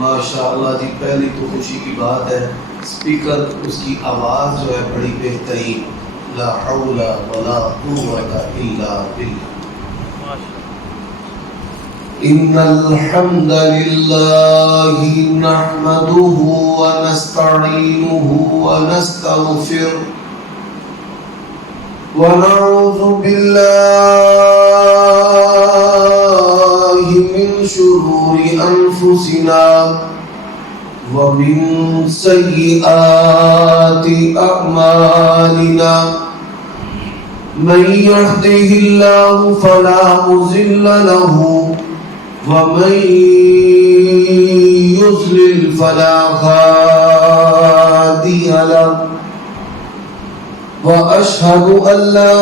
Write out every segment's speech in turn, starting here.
ماشاءاللہ جی، پہلی تو خوشی کی بات ہے، اسپیکر اس کی آواز جو ہے بڑی بہترین، لا حول ولا قوت الا باللہ۔ ان الحمد للہ نحمده ونستعینه ونستغفره ونعوذ باللہ من شرور انفسنا ومن سیئات اعمالنا، من يهده الله فلا مضل له ومن يضلل فلا هادي له، وأشهد أن لا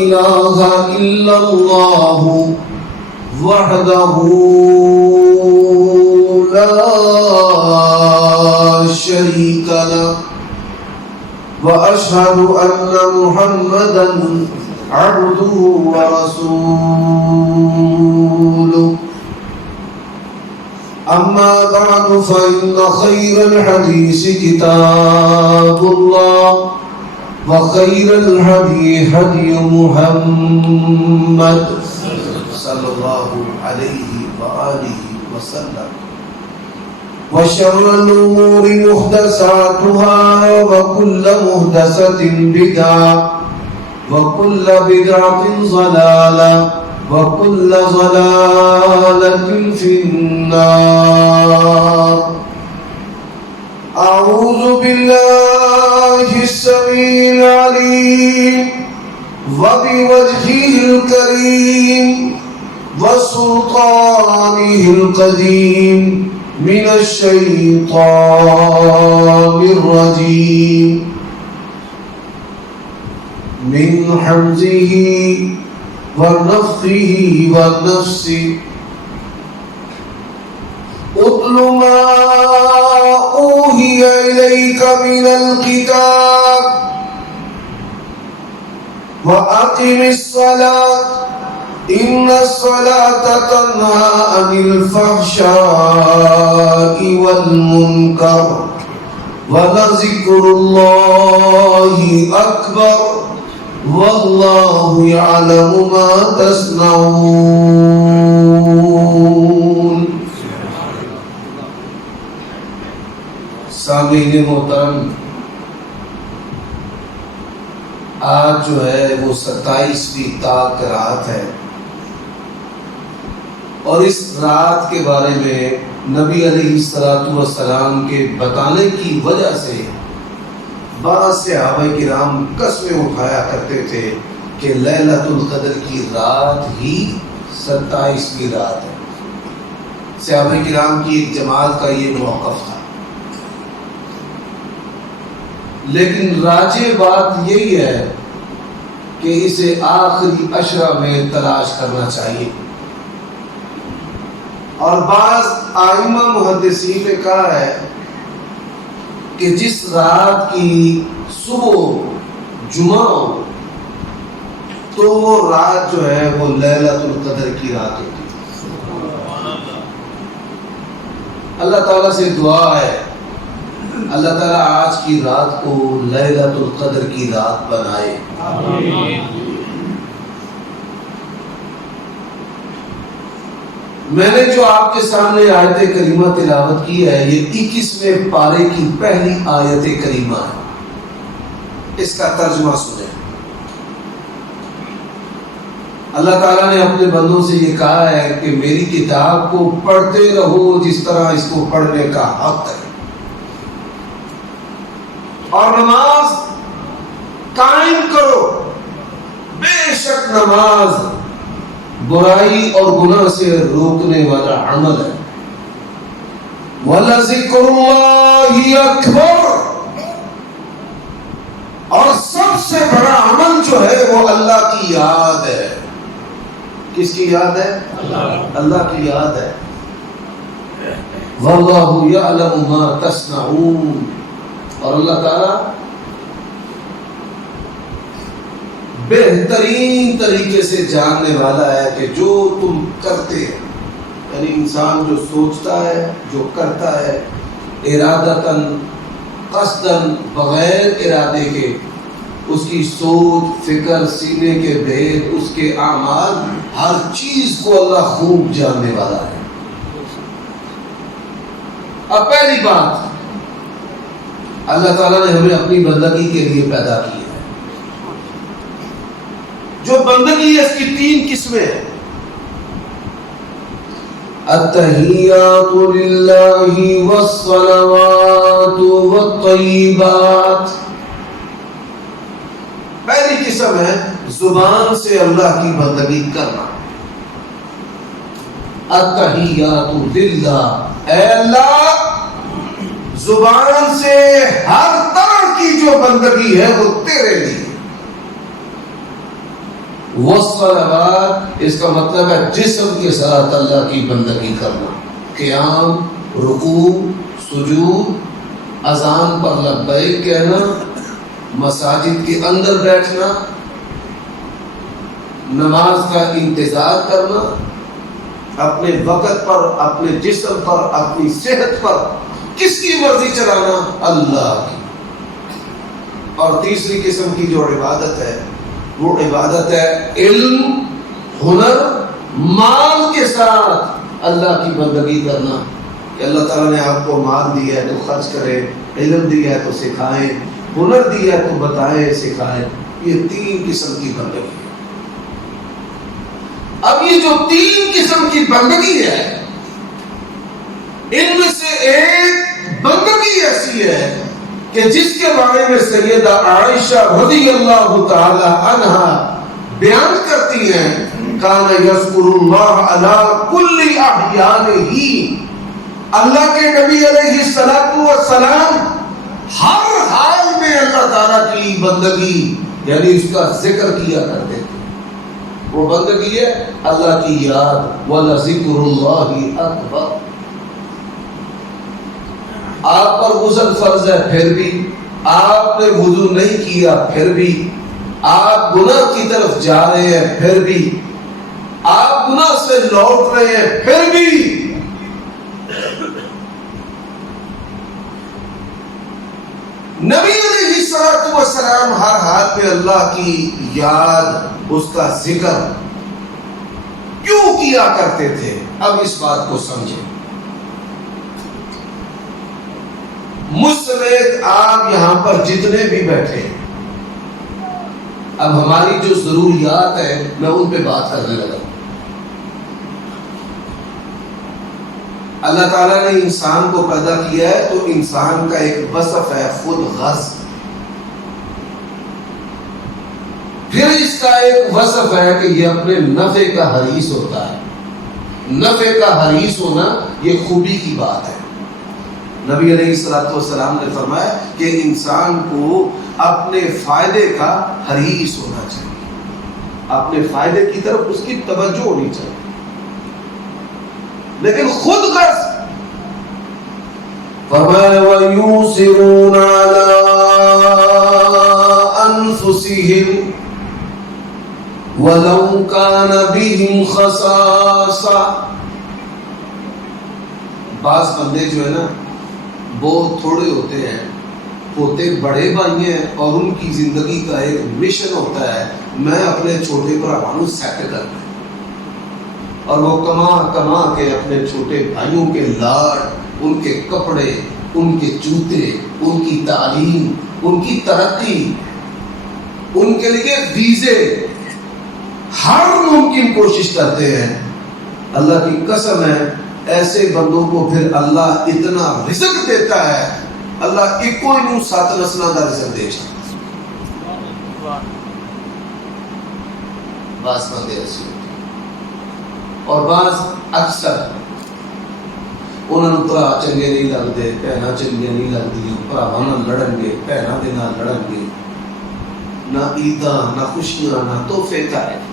إله إلا الله وحده لا شريك له، وأشهد أن محمدا عبده ورسوله، أما بعد فإن خير الحديث كتاب الله، وخير الهدي هدي محمد صلى الله عليه وآله وسلم، وشر الأمور محدثاتها، وكل محدثة بدعة، وكل بدعة ضلالة، وكل ضلالة في النار۔ أعوذ بالله السميع العليم وبوجهه الكريم وسلطانه القديم من الشيطان الرجيم، من حمزه ونفخه ونفسه، اتل ما اوحي اليك من الكتاب واقم الصلاة ان الصلاة تنهى عن الفحشاء والمنكر ولذكر الله اكبر واللہ یعلم ما تصنعون۔ سامعین محترم، آج جو ہے وہ 27ویں تاک رات ہے، اور اس رات کے بارے میں نبی علیہ السلام کے بتانے کی وجہ سے بعض صحابہ کرام قسمیں اٹھایا کرتے تھے کہ لیلۃ القدر کی رات ہی 27ویں رات ہے۔ صحابہ کرام کی ایک جماعت کا یہ موقف تھا، لیکن راجح بات یہی ہے کہ اسے آخری عشرہ میں تلاش کرنا چاہیے، اور بعض ائمہ محدثین نے کہا ہے کہ جس رات کی صبح جمعہ ہو تو وہ رات جو ہے وہ لیلۃ القدر کی رات ہوتی ہے۔ اللہ تعالیٰ سے دعا ہے اللہ تعالیٰ آج کی رات کو لیلۃ القدر کی رات بنائے۔ میں نے جو آپ کے سامنے آیت کریمہ تلاوت کی ہے، یہ 21ویں پارے کی پہلی آیت کریمہ ہے۔ اس کا ترجمہ سنیں۔ اللہ تعالیٰ نے اپنے بندوں سے یہ کہا ہے کہ میری کتاب کو پڑھتے رہو جس طرح اس کو پڑھنے کا حق ہے، اور نماز قائم کرو، بے شک نماز برائی اور گناہ سے روکنے والا عمل ہے۔ وَلَذِكْرُ اللَّهِ أَكْبَرُ، اور سب سے بڑا عمل جو ہے وہ اللہ کی یاد ہے۔ کس کی یاد ہے؟ اللہ کی یاد ہے۔ وَاللَّهُ يَعْلَمُ مَا تَصْنَعُونَ، اور اللہ تعالیٰ بہترین طریقے سے جاننے والا ہے کہ جو تم کرتے ہیں۔ یعنی انسان جو سوچتا ہے، جو کرتا ہے ارادتاً قصداً بغیر ارادے کے، اس کی سوچ، فکر، سینے کے بھید، اس کے اعمال، ہر چیز کو اللہ خوب جاننے والا ہے۔ اب پہلی بات، اللہ تعالیٰ نے ہمیں اپنی بندگی کے لیے پیدا کیا ہے۔ جو بندگی ہے اس کی 3 قسمیں ہیں۔ التحیات للہ والصلوات والطیبات۔ پہلی قسم ہے زبان سے اللہ کی بندگی کرنا۔ التحیات للہ، اے اللہ، زبان سے ہر طرح کی جو بندگی ہے وہ تیرے لیے۔ والصلوات، اس کا مطلب ہے جسم کے ساتھ اللہ کی بندگی کرنا، قیام، رکوع، سجود، اذان پر لبیک کہنا، مساجد کے اندر بیٹھنا، نماز کا انتظار کرنا، اپنے وقت پر، اپنے جسم پر، اپنی صحت پر کس کی مرضی چلانا؟ اللہ کی۔ اور تیسری قسم کی جو عبادت ہے وہ عبادت ہے علم، ہنر، مال کے ساتھ اللہ کی بندگی کرنا، کہ اللہ تعالیٰ نے آپ کو مال دیا ہے تو خرچ کرے، علم دیا ہے تو سکھائیں، ہنر دیا ہے تو بتائیں، سکھائیں۔ یہ 3 قسم کی بندگی ہے۔ اب یہ جو 3 قسم کی بندگی ہے، ان میں سے ایک بندگی ایسی ہے کہ جس کے بارے میں سیدہ عائشہ رضی اللہ تعالی عنہا بیان کرتی ہیں، کان یذکر اللہ علی کل احیانہ، اللہ کے نبی علیہ الصلوۃ والسلام ہر حال میں اللہ تعالیٰ کی بندگی یعنی اس کا ذکر کیا کرتے تھے۔ وہ بندگی ہے اللہ کی یاد، وَلَذِكْرُ اللَّهِ أَكْبَرُ۔ آپ پر غسل فرض ہے پھر بھی، آپ نے وضو نہیں کیا پھر بھی، آپ گناہ کی طرف جا رہے ہیں پھر بھی، آپ گناہ سے لوٹ رہے ہیں پھر بھی نبی علیہ الصلوۃ والسلام ہر حال پہ اللہ کی یاد، اس کا ذکر کیوں کیا کرتے تھے؟ اب اس بات کو سمجھیں۔ مجھ سمیت آپ یہاں پر جتنے بھی بیٹھے، اب ہماری جو ضروریات ہیں میں ان پہ بات کرنے لگا۔ اللہ تعالیٰ نے انسان کو پیدا کیا ہے تو انسان کا ایک وصف ہے خود غرض، پھر اس کا ایک وصف ہے کہ یہ اپنے نفع کا حریص ہوتا ہے۔ نفع کا حریص ہونا یہ خوبی کی بات ہے۔ نبی علیہ الصلوۃ والسلام نے فرمایا کہ انسان کو اپنے فائدے کا حریص ہونا چاہیے، اپنے فائدے کی طرف اس کی توجہ ہونی چاہیے، لیکن خود غرض فرمایا وَيُؤْثِرُونَ عَلَىٰ أَنفُسِهِمْ وَلَوْ كَانَ بِهِمْ خَصَاصَةٌ۔ بعض بندے جو ہے نا بہت تھوڑے ہوتے ہیں، ہوتے بڑے بھائی ہیں، اور ان کی زندگی کا ایک مشن ہوتا ہے میں اپنے چھوٹے بھراؤں کو سیٹ کرنا، اور وہ کما کما کے اپنے چھوٹے بھائیوں کے لاڑ، ان کے کپڑے، ان کے جوتے، ان کی تعلیم، ان کی ترقی، ان کے لیے ویزے، ہر ممکن کوشش کرتے ہیں۔ اللہ کی قسم ہے ایسے بندوں کو پھر اللہ اتنا رزق دیتا ہے، اللہ ایک کوئی نو 7 نسلوں کا رزق دے سکتا۔ بعض بندے ایسے ہوتے ہیں، اور بعض اکثر انہوں نے برا چنگے نہیں لگتے، بہنا چنگے نہیں لگتی، بھراواں نال لڑن گے، بہناں دے نال لڑن گے، نہ عیداں، نہ خوشیاں، نہ تحفے تحائف۔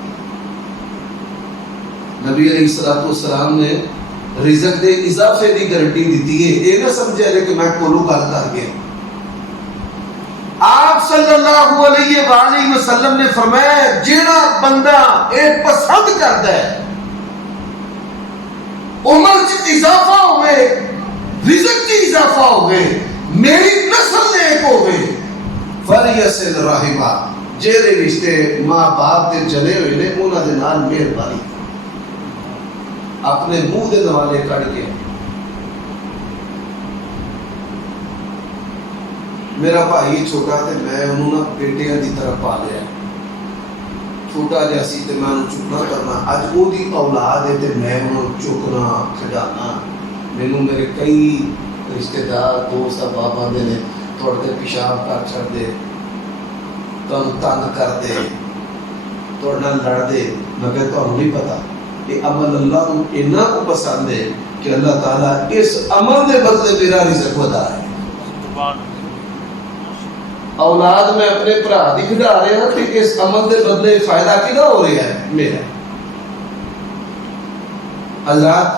نبی علیہ الصلوۃ والسلام نے رزق دے اضافے دی گارنٹی دیتی ہے، یہ نہ سمجھے کہ میں کولو گل کر گیا۔ آپ صلی اللہ علیہ وآلہ وسلم نے فرمایا جیڑا بندہ ایک پسند کرتا ہے عمر چ اضافہ ہوئے، رزق کی اضافہ ہوئے، میری نسل نیک ہوئے۔ فلیصل رحمہ، جہدے رشتے ماں باپ کے جڑے ہوئے نے انہاں دے نال مہربانی، اپنے منہ دے نوالے کڑ کے۔ میرا بھائی چھوٹا تے میں انہوں نا بیٹیاں دی طرف پالیا، چھوٹا جہا سی تے میں انہوں چکنا کرنا، اج وہ دی اولاد ہے تے میں انہوں چکنا کھڈانا۔ مینوں میرے کئی رشتہ دار دوست احباب آندے نے تھوڑے تے پیشاب کر چھڑ دے، تانوں تنگ کر دے، تھوڑے نال لڑ دے۔ میں کہ تانوں نہیں پتا یہ عمل اللہ کو اتنا کو پسند ہے کہ اللہ تعالیٰ اس عمل دے بدلے میرا رزق ودا ہے۔ اولاد میں اپنے بھرا دی کھڈا رہا ہوں کہ اس عمل دے بدلے فائدہ کدا ہو رہا ہے میرا۔ حضرات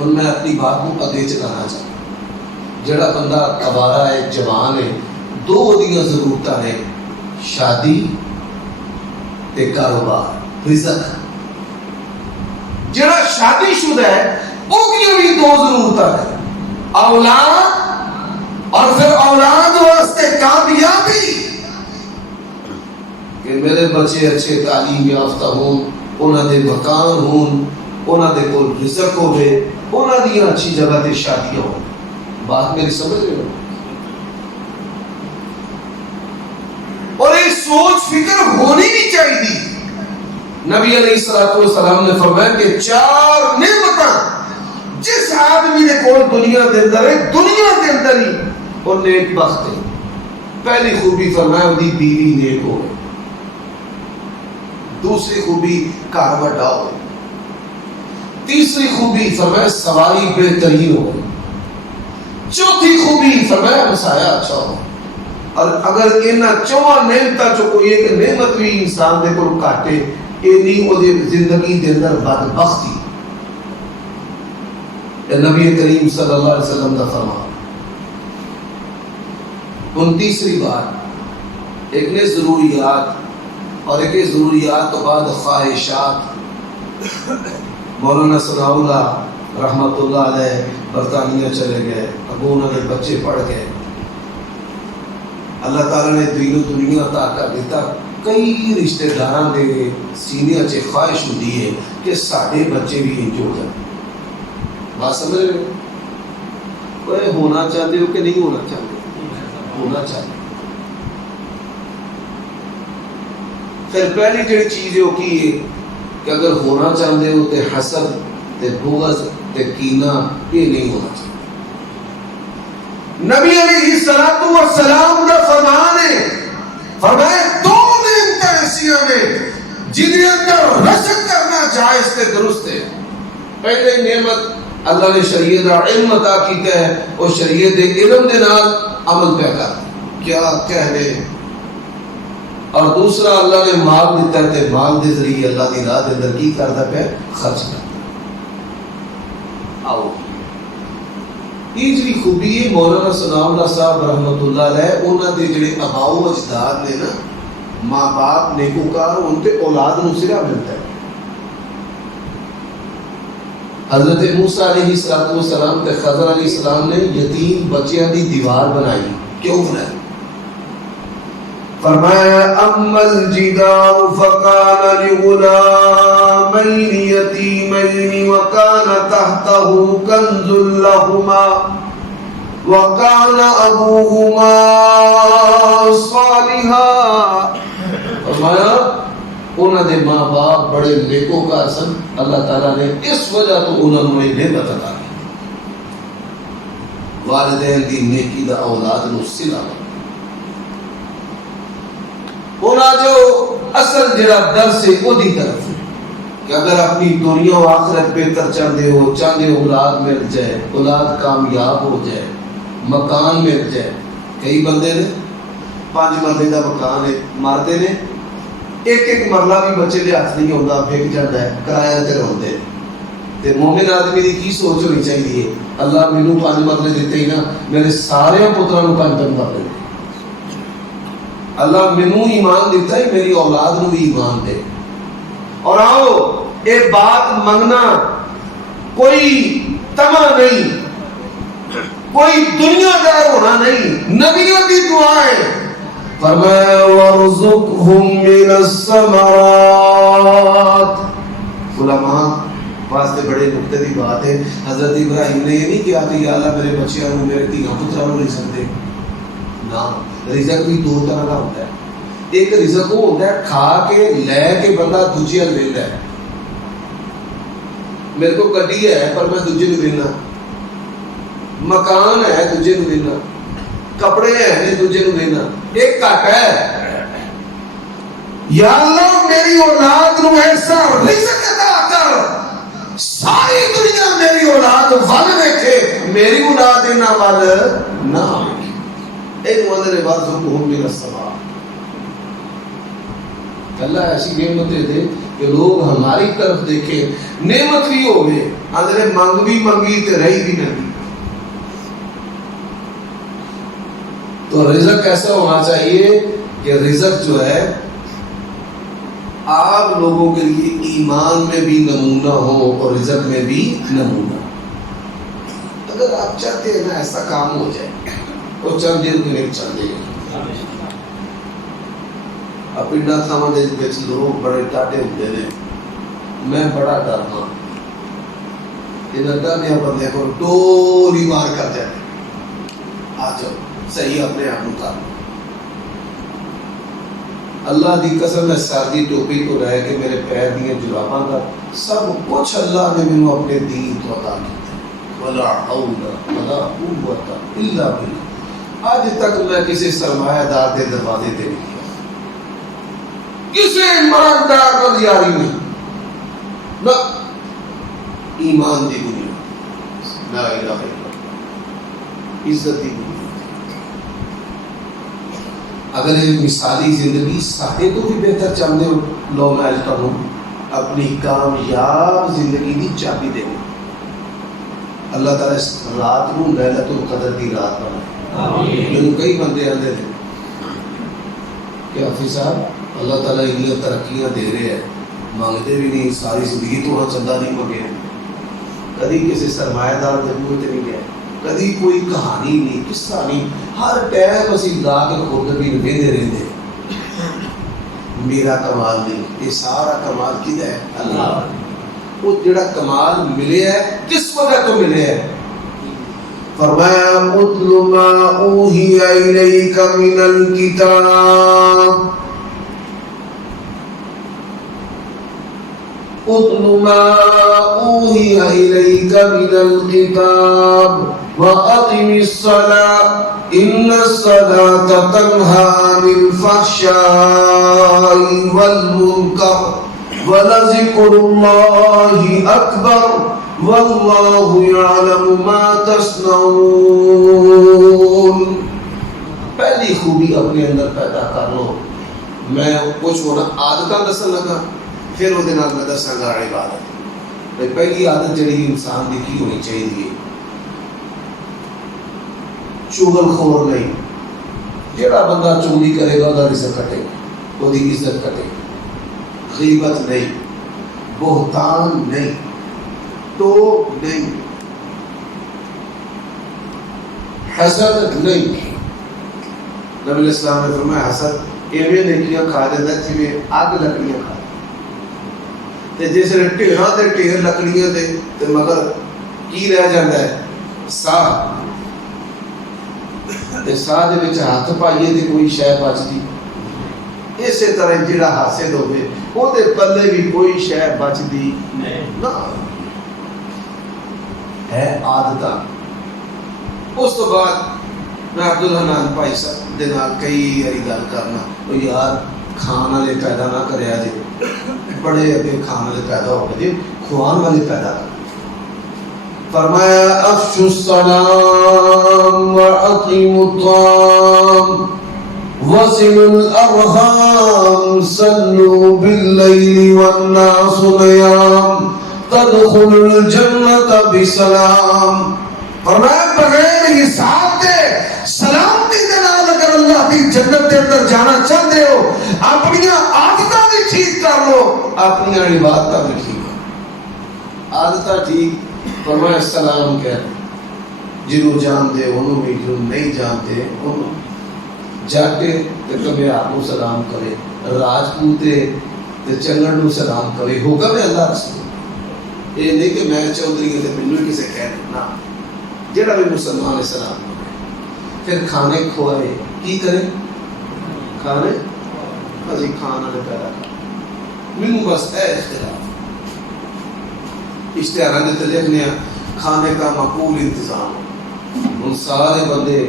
ہن میں اپنی بات کو اگے چلانا چاہتا، جڑا بندہ کبارہ ہے، جوان ہے، دو ودیاں ضرورتاں نے، شادی تے کاروبار، رزق۔ جڑا شادی شدہ ہے وہ بھی دو ضرورتاں ہیں، اولاد اور پھر اولاد واسطے کامیابی، کہ میرے بچے اچھے تعلیم یافتہ ہوں، انہاں دے مکان ہون، انہاں دے کول رزق ہوے، انہاں دی اچھی جگہ تے شادیاں ہوں۔ بات میری سمجھ رہے ہو؟ اور یہ سوچ فکر ہونی بھی چاہیے۔ نبی علیہ الصلوۃ والسلام نے فرمایا کہ 4 نعمتاں جس آدمی نے کول دنیا دے اندر ہے، دنیا دے اندر ہی وہ نیک بخت ہے۔ پہلی خوبی فرمایا وہ دی بیوی نیک ہو، دوسری خوبی گھر وڈا ہو، تیسری خوبی فرمایا سواری بہترین ہو، چوتھی خوبی فرمایا ہمسایہ اچھا ہو۔ اور اگر انہاں 4 نعمتاں چوں کوئی ایک نعمت بھی انسان دے کول کاٹے، اینی او دی زندگی دے اندر بدبختی۔ نبی کریم صلی اللہ علیہ وسلم کا فرمان۔ 29ویں بات، ایک نے ضروریات اور ایک ضروریات تو بعد خواہشات۔ مولانا ثناء اللہ رحمۃ اللہ علیہ برطانیہ چلے گئے، اب انہوں نے بچے پڑھ گئے، اللہ تعالیٰ نے دین و دنیا عطا کر دیتا۔ کئی رشتہ داراں دے سینیاں چ خواہش ہوندی ہے کہ ساڈے بچے بھی انج ہو جائیں۔ بات سمجھ رہے ہو؟ کوئی ہونا چاہتے ہو کہ نہیں ہونا چاہتے؟ ہونا چاہیے۔ پھر پہلی جڑی چیز ہے وہ کی ہے کہ اگر ہونا چاہتے ہو تے حسد تے بغض تے کینہ یہ نہیں ہونا چاہیے۔ نبی علیہ الصلوۃ والسلام کا فرمان ہے، فرمایا 2 نعمتیں ایسیاں نے جن کے اندر رشک کرنا جائز تے درست ہے۔ پہلی نعمت اللہ نے شریعت کا علم عطا کیتا ہے، اور شریعت دے علم دے نال عمل پہ کر کیا کہنے، اور دوسرا اللہ نے مال دیتا ہے تے مال دے ذریعے اللہ دی راہ دے اندر کی کردا پہ خرچ کردا۔ آؤ یہ جی خوبی ہے مولانا ثناء اللہ صاحب رحمۃ اللہ علیہ، انہاں دے جڑے آباء و اجداد نے نا، ماں باپ نیکوکار، ان تے اولاد نو سرا ملتا ہے۔ حضرت موسیٰ علیہ السلام تے خضر علیہ السلام نے یتیم بچیاں دی دیوار بنائی، کیوں بنائی؟ فرمایا اما الجدار فکان لغلامین یتیمین وکان تحتہ کنز لہما وکان ابوہما صالحا۔ فرمایا انہاں دے ماں باپ بڑے نیکوکار سن، اللہ تعالیٰ نے اس وجہ تو انہوں نے نعمت عطا کی، والدین دی نیکی دا اولاد نو صلہ۔ انہاں جو اصل جڑا درس ہے وہ دی طرف کہ اگر اپنی دنیا و آخرت بہتر چاہتے ہو، چاہتے ہو اولاد مل جائے، اولاد کامیاب ہو جائے، مکان مل جائے۔ کئی بندے نے 5 مرلے دا مکان ہے، مارتے نے ایک مرلہ بھی بچے دے ہاتھ نہیں ہوتا، بک جاتا ہے، کرایہ تے روندے۔ تے مومن آدمی دی کی سوچ ہونی چاہیے، اللہ مینوں 5 مرلے دیتے ہی نا، میرے سارے پتراں نوں 5 مرلے دے۔ اللہ مینوں ایمان دیتا ہے، میری اولاد نوں بھی ایمان دے۔ اور آؤ ایک بات منگنا کوئی تما نہیں، کوئی دنیا دار ہونا نہیں، نبیوں کی دعا ہے۔ فرمایا وَارْزُقْهُم مِّنَ الثَّمَرَاتِ۔ علماء واسطے بڑے نقطے کی بات ہے، حضرت ابراہیم نے یہ نہیں کیا کہ یا اللہ میرے بچیاں کو، میرے دھیاں پتراں کو رزق دے، نہ، رزق بھی دو طرح کا ہوتا ہے۔ ایک رزق وہ ہوتا ہے کھا کے لے کے بندہ دوجے نوں دینا ہے، میرے کو گڈی ہے پر میں دوجے نوں دینا، مکان ہے دوجے نوں دینا، کپڑے ہیں دوجے نوں دینا۔ ایک گھٹ ہے یا اللہ میری اولاد نو ایسا رزق عطا کر ساری دنیا میری اولاد ول ویکھے، میری اولاد انہاں ول نہ ویکھے۔ اے مدر وارزقھم من السماء، اللہ ایسی نعمتیں دے کہ لوگ ہماری طرف دیکھیں، نعمت بھی ہوگی اندر منگ بھی منگی تے رہی بھی نہیں۔ تو رزق ایسا ہونا چاہیے کہ رزق جو ہے آپ لوگوں کے لیے ایمان میں بھی نمونہ ہو اور رزق میں بھی نمونہ۔ اگر آپ چاہتے ہیں نا ایسا کام ہو جائے اور چند دن کے نہیں چل جائے گا۔ پنڈا تھاواں دے وچ لوگ بڑے ٹاٹے ہوندے نے، میں بڑا ڈرنا انہاں ڈرنے بندے کو ڈوری مار کر جاتے، آ جاؤ صحیح اپنے آپ اتار۔ اللہ دی قسم ہے سادی ٹوپی تو رہ کے میرے پیر دیاں جراباں کا سب کچھ اللہ نے مینوں اپنے دین تو عطا کیتا، ولا حول ولا قوت الا باللہ۔ آج تک میں کسی سرمایہ دار دے دروازے تے نہیں، کسی ایماندار کو یاری نہیں، نہ ایمان دی بنیاد، لا الہ الا اللہ، عزت دی بنیاد۔ اگر یہ مثالی زندگی سارے تو بھی بہتر چاہتے ہو، لو میں آج کروں اپنی کامیاب زندگی کی چابی دے۔ اللہ تعالیٰ اس رات کو لیلۃ القدر کی رات بنائے۔ میں کئی بندے آتے تھے کہ حافظ صاحب اللہ تعالیٰ اتنی ترقیاں دے رہے ہیں، مانگتے بھی نہیں، ساری زندگی تو وہاں چندہ نہیں مانگے، کبھی کسی سرمایہ دار ضرورت نہیں گئے، کبھی کوئی کہانی نہیں، قصہ نہیں، ہر ٹائم اسی لا کے خود بھی وہدے رہتے۔ میرا کمال نہیں، یہ سارا کمال کدھر ہے؟ اللہ۔ وہ جڑا کمال ملے ہے کس وجہ تو ملے ہے؟ فرمایا اتل ما اوحی الیک من الکتاب، اتل ما اوحی الیک من الکتاب وَأَقِمِ الصَّلَاةَ إِنَّ الصَّلَاةَ تَنْهَى عَنِ الْفَحْشَاءِ وَالْمُنكَرِ وَلَذِكْرُ اللَّهِ أَكْبَرُ وَاللَّهُ يَعْلَمُ مَا تَصْنَعُونَ۔ پہلی خوبی اپنے اندر پیدا کر لو۔ میں کچھ ہونا عادتاں دسن لگا، پھر وہ دن میں دساں گا عبادت۔ پہلی عادت جڑی انسان دی کی ہونی چاہیے، چغل خور نہیں۔ جڑا بندہ چغلی کرے گا وہ رزق کٹے گا، وہ عزت کٹے گا۔ غیبت نہیں، بہتان نہیں، تو نہیں، حسد نہیں۔ نبی علیہ السلام نے فرمایا حسد ایویں نیکیاں کھا دیتا جویں اگ لکڑیاں کھا تے جس نے ڈھیراں تے ڈھیر لکڑیاں تے مگر کی رہ جاندا ہے؟ ساہ۔ تے ساہ دے وچ ہاتھ پائیے تے کوئی شے بچدی، اسی طرح جڑا حاصل ہوے او دے پلے بھی کوئی شے بچدی نہ ہے۔ عادتاں۔ اس تو بعد میں عبدالحنان بھائی صاحب دے نال کئی واری گل کرنا، او یار کھان والے پیدا نہ کریا جے، بڑے اگے کھان والے پیدا ہو گئے، کھوان والے پیدا کر۔ فرمایا افشوا السلام واقیموا الطعام وصلوا الارحام صلوا باللیل والناس نیام تدخلوا الجنة بسلام۔ فرمایا بغیر حساب دے سلامتی دے نال اگر اللہ کی جنت کے اندر جانا چاہتے ہو، اپنی عادتاں بھی ٹھیک کر لو، اپنی عبادتاں بھی ٹھیک کر۔ عادتاں ٹھیک فرمایا سلام کہہ جنہوں جان دے انہوں بھی، جنہوں نہیں جانتے انہوں جاٹے تے کبھی آپ کو سلام کرے، راجپوتے تے چنگڑ نو سلام کرے، حکم ہے اللہ رسول۔ یہ نہیں کہ میں چودھری تے مینوں کسے کہہ دینا، جڑا بھی مسلمان ہے سلام کرے۔ پھر کھانے کھوائے کی کرے؟ کھانے ابھی کھانا نے پیدا کر مینوں بس اے اختلاف اشتہاراں دے لکھنے کھانے کا معقول انتظام، ان سارے بندے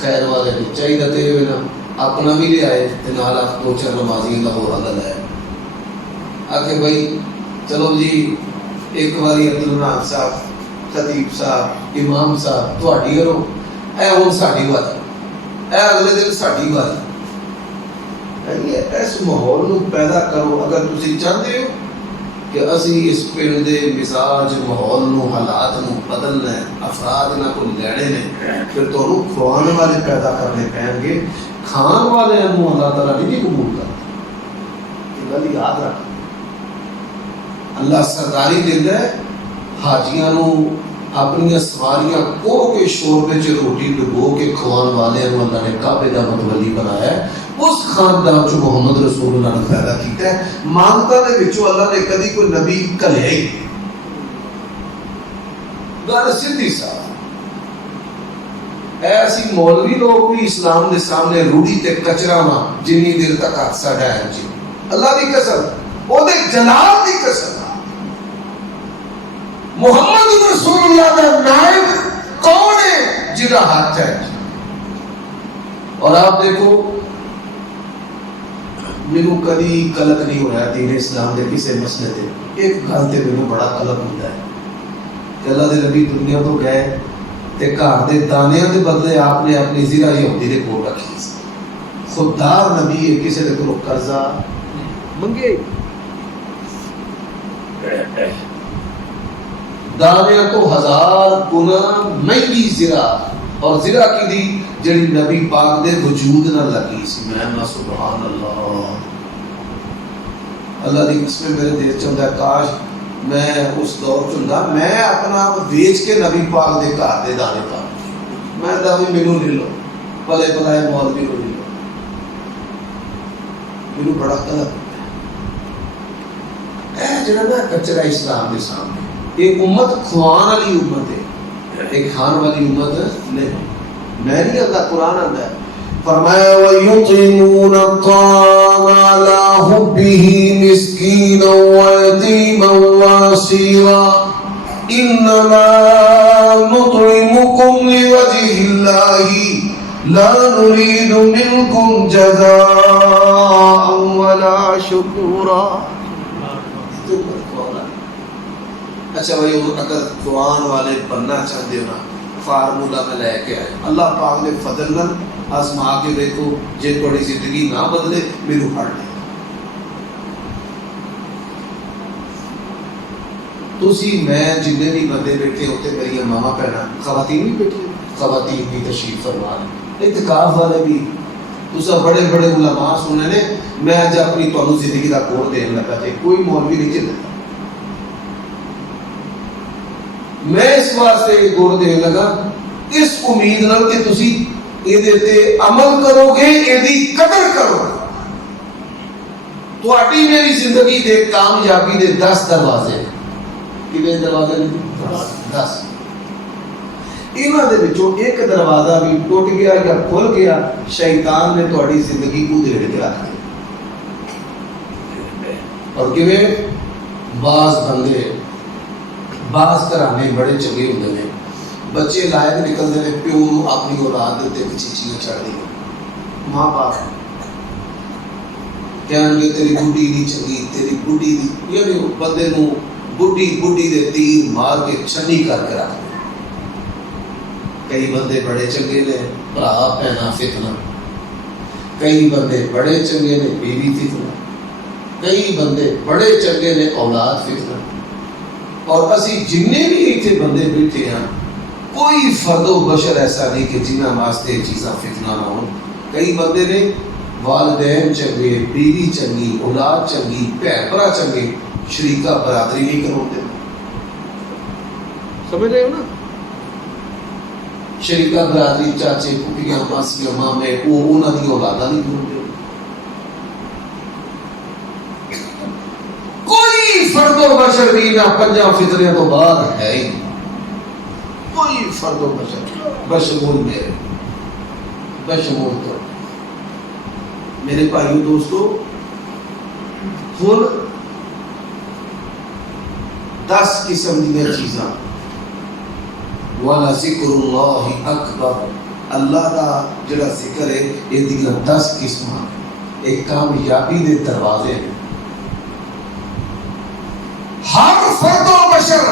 خیر والے نہیں چاہیے تے ہوئے نا اپنا بھی لے آئے تے نال دو چار نمازیاں دا ہور حل ہے آکھے بھائی چلو جی ایک باری عبدالرحمان صاحب، خطیب صاحب، امام صاحب تہاڈی کرو، اے ہن ساڈی واری، اے اگلے دن ساڈی واری۔ اس ماحول نو پیدا کرو اگر تسی چاہتے ہو کہ اسی اس پنڈ دے مزاج ماحول نو حالات نو بدلنا ہے، افراد نہ کو لینے نے، پھر تو کھوانے والے پیدا کرنے پین گے، کھان والے نو اللہ تعالیٰ نہیں قبول کرتا۔ یہ گل یاد رکھ، اللہ سرداری دیتا ہے حاجیاں نو اپنی سواریاں کو کے شوربے چ روٹی ڈبو کے کھوان والے نو اللہ نے کعبے دا متولی بنایا ہے، اس خاندان چ محمد رسول اللہ نے پیدا کیتا ہے۔ مانگتا دے وچوں اللہ نے کدی کوئی نبی کلیا ہی نہیں، گل سیدھی صاف۔ ایسی مولوی لوگ بھی اسلام دے سامنے روڑی تے کچرا وا جنی دیر تک ہاتھ ساڈا ہے جی، اللہ دی قسم، او دے جلال دی قسم، محمد رسول اللہ کا نائب کون ہے جنہا ہاتھ ہے جی۔ اور آپ دیکھو مینوں کدی قلق نہیں ہو رہا دین اسلام دے کسے مسئلے تے، ایک گل تے مینوں بڑا قلق ہوندا ہے کہ اللہ دے نبی دنیا تو گئے تے گھر دے دانیاں دے بدلے آپ نے اپنی زرہ یہودی دے کول رکھی سی۔ خوددار نبی ہے، کسے دے کولوں قرضہ منگے، دانیاں تو 1000 گنا مہنگی زرہ، اور زرہ کی دی جڑی نبی پاک دے وجود نہ لگی سی۔ میں سبحان اللہ، اللہ دی قسم میرے دل چ ہوندا کاش میں اس دور چ ہوندا، میں اپنا آپ بیچ کے نبی پاک دے گھر دے دانے پا، میں دا بھی مینوں لے لو، پلے پلائے مولوی کو لے لو۔ مینوں بڑا قلق اے جڑا نا کچرا اسلام دے سامنے، یہ امت کھوان والی امت ہے، ایک کھان والی امت نہیں۔ میں نہیں اللہ قرآن آتا ہے فرمایا وَيُطْعِمُونَ الطَّعَامَ عَلَىٰ حُبِّهِ مِسْكِينًا وَيَتِيمًا وَأَسِيرًا إِنَّمَا نُطْعِمُكُمْ لِوَجْهِ اللَّهِ لَا نُرِيدُ مِنْكُمْ جَزَاءً وَلَا شُكُورًا۔ اچھا بھائی اگر قرآن والے بننا چاہتے ہو نا، فارمولہ میں لے کے آئے، اللہ پاک نے فضل نہ آزما کے دیکھو، جے تھوڑی زندگی نہ بدلے میرے پڑھ لے۔ تسی میں جننے بھی بندے بیٹھے ہوتے میری ماما پہنا، خواتین بھی بیٹھے، خواتین بھی تشریف فرما لیں، اعتکاف والے بھی، تسا بڑے بڑے علماء سننے نے، میں اج اپنی تانوں زندگی دا کوڑ دین لگا جے کوئی مولوی نہیں چلتا، میں اس واسطے گور دین لگا اس امید نال کہ تسی یہ تے عمل کرو گے، یہ قدر کرو گے، تہاڈی میری زندگی دے کامیابی دے 10 دروازے، کتنے دروازے نے؟ 10۔ انہاں دے وچوں ایک دروازہ بھی ٹوٹ گیا یا کھل گیا، شیطان نے تہاڈی زندگی کو ادھیڑ کے رکھ دیا۔ اور کیویں؟ بعض بندے، بعض گھرانے بڑے چنگے ہوندے نے، بچے لائق نکلتے ہیں، پیو اپنی اولاد دے پیچھے چیزیں چڑھ دی، ماں باپ کہن گے تیری بڈھی نہیں چنگی، تیری بڈھی دی، یعنی بندے نو بڈھی دے تیر مار کے چھنی کر کے رکھ دے۔ کئی بندے بڑے چنگے نے، بھرا بہنا فتنہ، کئی بندے بڑے چنگے نے، بیوی فتنہ، کئی بندے بڑے چنگے نے، اولاد فتنہ۔ اور اسی جننے بھی اتنے بندے بیٹھے ہیں، کوئی فرد و بشر ایسا نہیں کہ جنہاں واسطے چیزاں فتنہ نہ ہوں۔ کئی بندے نے والدین چنگے، بیوی چنگی، اولاد چنگی، بھین بھرا چنگے، شریکہ برادری نہیں کروندے۔ سمجھ رہے ہو نا؟ شریکہ برادری چاچے پھوپھیاں ماسیاں مامے وہ انہاں دی اولاداں نہیں ہوندے. کوئی فرد و بشر بھی نہ پنجاں فطرے تو باہر ہے ہی کوئی فرد و بشر بشمول میرے بشمول تو میرے بھائیو دوستو ہن 10 قسم دیا چیزاں والا ذکر اللہ اکبر اللہ دا جڑا ذکر ہے یہ دیا 10 قسم ایک کامیابی دے دروازے ہیں. ہر فرد و بشر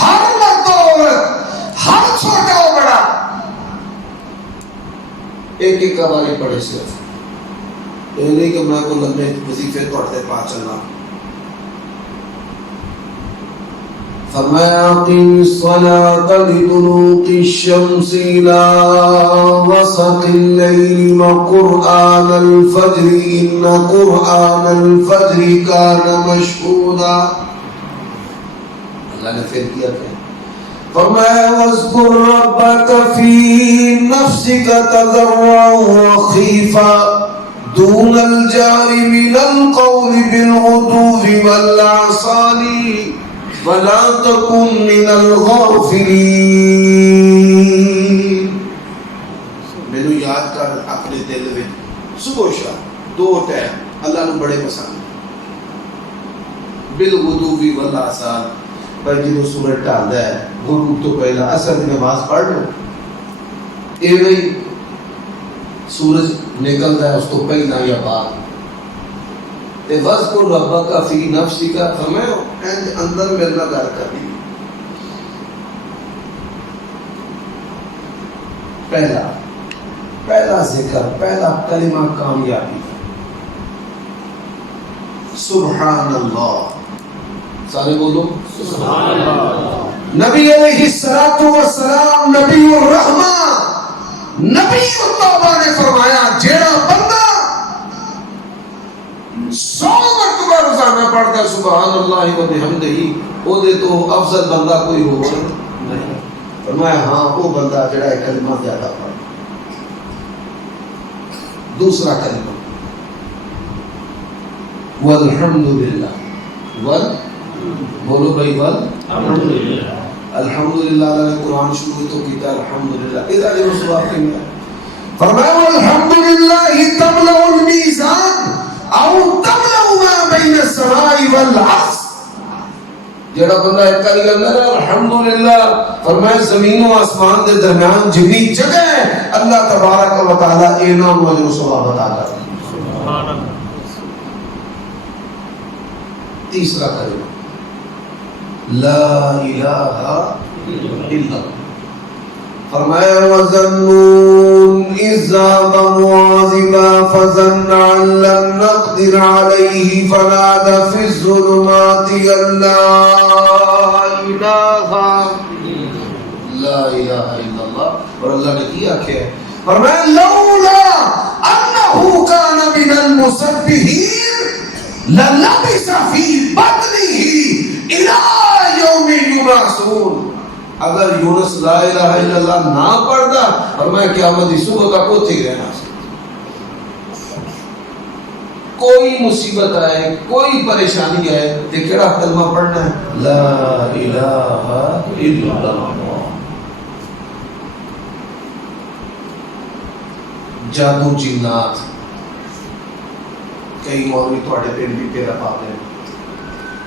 ہر مرد و عورت ہر چھوٹا و بڑا ایک ایک قوالی پڑھے صرف یہ نہیں کہ میں کو لمبے وظیفے پڑھتے پا چلنا. فرمایا اقیم الصلاة لدلوق الشمس الى وسط الليل وقرآن الفجر ان قرآن الفجر كان مشهودا. اللہ نے پھر کیا کہ فرمایا واذکر ربک فی نفسک تضرعا وخیفا دون الجار من القول بالغدو والآصال ولا تکن من الغافلین. مینوں یاد کر اپنے دل میں صبح و شام 2 ٹائم اللہ نو بڑے پسند بالغدو والآصال. بھائی جدو سورج ٹالدا ہے غروب تو پہلا اثر کی نماز پڑھ لو یہ نہیں سورج نکلتا ہے اس کو پہلا یا بعد. وَاذْكُرْ رَبَّكَ فِي نَفْسِكَ فرمایا اندر میرا گھر کر دی. پہلا ذکر پہلا کلمہ کامیابی سبحان اللہ. سارے بولو سبحان اللہ. نبی علیہ السلام نبی الرحمہ نبی التوبہ نے فرمایا جیڑا بندہ 100 مرتبہ روزانہ پڑھتا سبحان اللہ و بحمدہ او دے تو افضل بندہ کوئی ہو نہیں. فرمایا ہاں وہ بندہ جڑا ہے کلمہ زیادہ پڑھتا. دوسرا کلمہ والحمدللہ بولو بھائی والحمدللہ. الحمدللہ اللہ نے قرآن شروع تو کیتا الحمدللہ اذا جو سواب کہیں فرمایا والحمدللہ تملأ المیزان او تملأ ما بین السماء والارض. جڑا بندہ ایک کاری اندر الحمدللہ فرمایا زمین و آسمان دے درمیان جتنی جگہ ہے اللہ تبارک و تعالی انعام و اجر و ثواب عطا کرتا ہے. سبحان اللہ. تیسرا کلمہ لا الہ الا اللہ. فرمایا وَظَنُّونَ إِذْ ذَهَبَ مُغَاضِبًا فَظَنَّ أَن لَّن نَّقْدِرَ عَلَيْهِ فَنَادَىٰ فِي الظُّلُمَاتِ أَن لَّا إِلَٰهَ إِلَّا اللَّهُ. اور اللہ نے کیا کیا فرمایا لولا أنه كان من المسبحين للبث في بطنه إلى يوم يبعثون. اگر یونس لا الہ الا اللہ نہ پڑھتا اور میں قیامت کی صبح کا کوتے ہی رہنا. کوئی مصیبت آئے کوئی پریشانی آئے تو کیڑا کلمہ پڑھنا ہے لا الہ الا اللہ. جادو جنات کئی مولوی تھوڑے پنڈ بھی پیرا پاتے ہیں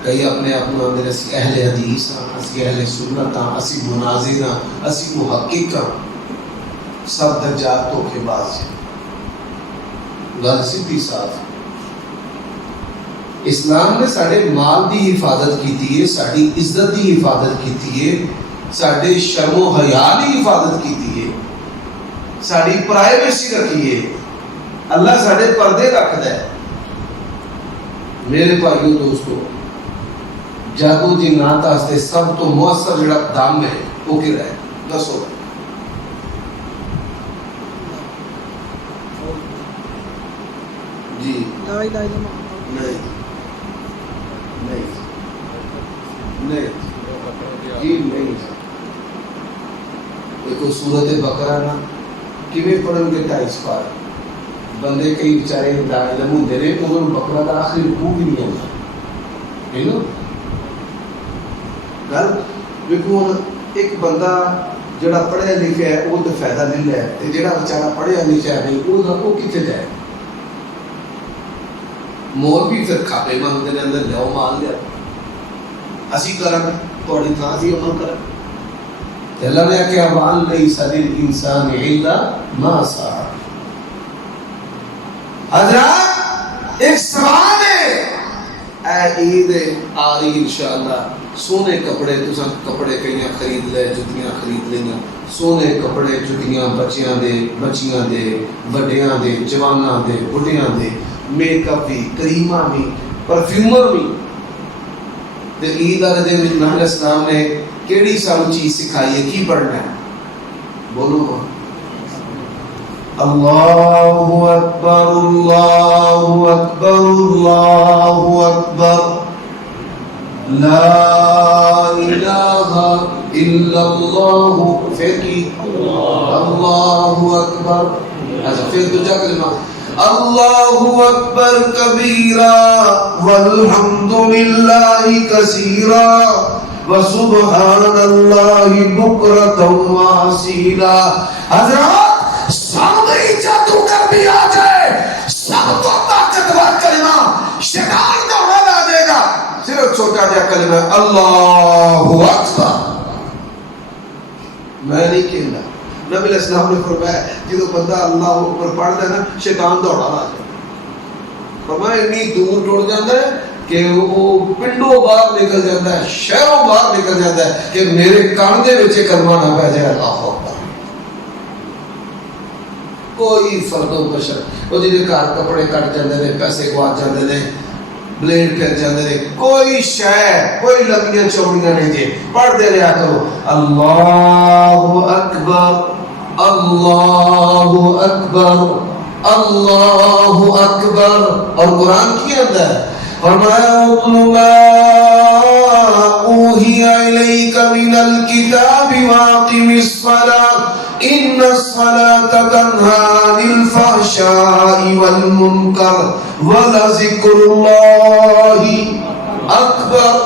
کئی اپنے آپ کو اندر اسی اہل حدیث ہاں اسی اہل سنت ہاں اسی مناظر ہاں اسی محقق ہاں سب درجات دھوکے باز ہیں. گل سیدھی صاف. اسلام نے ساڈے مال دی حفاظت کیتی ہے ساڈی عزت دی حفاظت کیتی ہے ساڈے شرم و حیا دی حفاظت کیتی ہے ساڈی پرائیویسی رکھی ہے. اللہ ساڈے پردے رکھدا ہے. میرے بھائیو دوستو جادو جنات واسطے سب تو مؤثر جڑا دم ہے وہ کہڑا ہے دسو. جی نہیں نہیں نہیں جی نہیں سورت بقرہ نا کیویں پڑھن گے 2.5 پارے بندے کئی بیچارے علم ہوندے نے انہاں نوں بقرہ دا آخری رکوع بھی نہیں آتا ہے نا گل ویکھو ایک بندہ جڑا پڑھیا لکھیا ہے وہ تو فائدہ نہیں لے تے جڑا بیچارہ پڑھیا لکھیا نہیں وہ کتنے جائے مولوی پھر کھاپے مانگتے ہیں اندر لیاؤ مال لیا اسی کریں تھوڑی تھان سے عمل کریں اللہ نے کہا وَأَن لَيْسَ لِلْإِنسَانِ إِلَّا مَا سَعَى حضرات ایک سوال ہے اے عید آ رہی انشاءاللہ سونے کپڑے تساں کپڑے کئیاں خرید لے جتیاں خرید لینا سونے کپڑے جتیاں بچیاں دے وڈیاں دے جواناں دے بڈھیاں دے میک اپ بھی کریمہ بھی پرفیومر بھی تے عید والے دن نبی علیہ السلام نے کیڑی سانو چیز سکھائی ہے کی پڑھنا ہے بولو اللہ اکبر اللہ اکبر اللہ اکبر لا الہ الا اللہ پھر کی اللہ اکبر اچھا پھر دوسرا کلمہ اللہ اکبر کبیرا والحمد للہ کثیرا وسبحان اللہ بکرۃ واصیلا حضرات سامنے جادو کر بھی آ جائے سب تو طاقتور کلمہ شیطان کا حال آ جائے گا صرف چھوٹا جا کلمہ اللہ اکبر میں نہیں کہنا نبی علیہ السلام نے فرمایا جب بندہ اللہ اکبر پڑھتا ہے نا شیطان دوڑا آ جائے فرمایا اتنی دور ٹوٹ جاتا ہے کہ وہ پنڈوں باہر نکل جاتا ہے شہروں باہر نکل جاتا ہے کہ میرے کان دے وچ کلمہ نہ پہ جائے اللہ اکبر کوئی فرد و بشر وہ جی گھر کپڑے کٹ جاتے ہیں پیسے گواچ جاتے ہیں بلیڈ پھر جاتے ہیں کوئی شے کوئی لمبیاں چوڑیاں نہیں جی پڑھتے رہا کرو اللہ اکبر اللہ اکبر اللہ اکبر اور قرآن کی اندر فرمایا اتل ما اوحی الیک من الکتاب واقم الصلاۃ ان الصلاۃ تنہی عن الفحشاء والمنکر ولذکر اللہ اکبر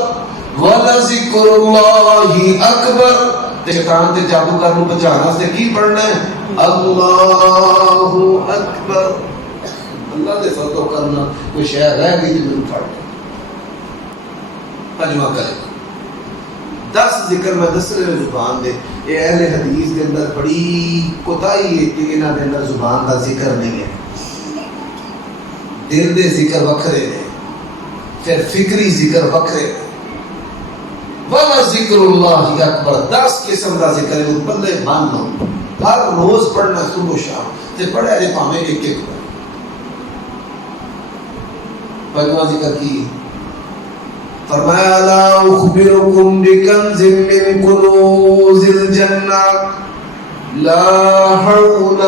ولذکر اللہ اکبر شیطان تے جادو کرنوں بچانا سے کی پڑھنا ہے اللہ اکبر اللہ دے فضل کرنا کوئی شے رہ گئی تو میں پڑھ پنجواں کرے 10 ذکر میں 10 زبان دے یہ اہل حدیث دے اندر بڑی کوتاہی ہے کہ انہاں دے اندر زبان دا ذکر نہیں ہے دل دے ذکر وکھرے نے پھر فکری ذکر وکھرے وَلَا ذِكْرُ اللَّهِ اکبر 10 قسم دا ذکر ہے بندے مان لو ہر روز پڑھنا صبح و شام تے پڑھے دے پاویں ایک ایک پنجواں ذکر کی فرمایا لا اخبرکم بکنز من کنوز الجنہ لا حول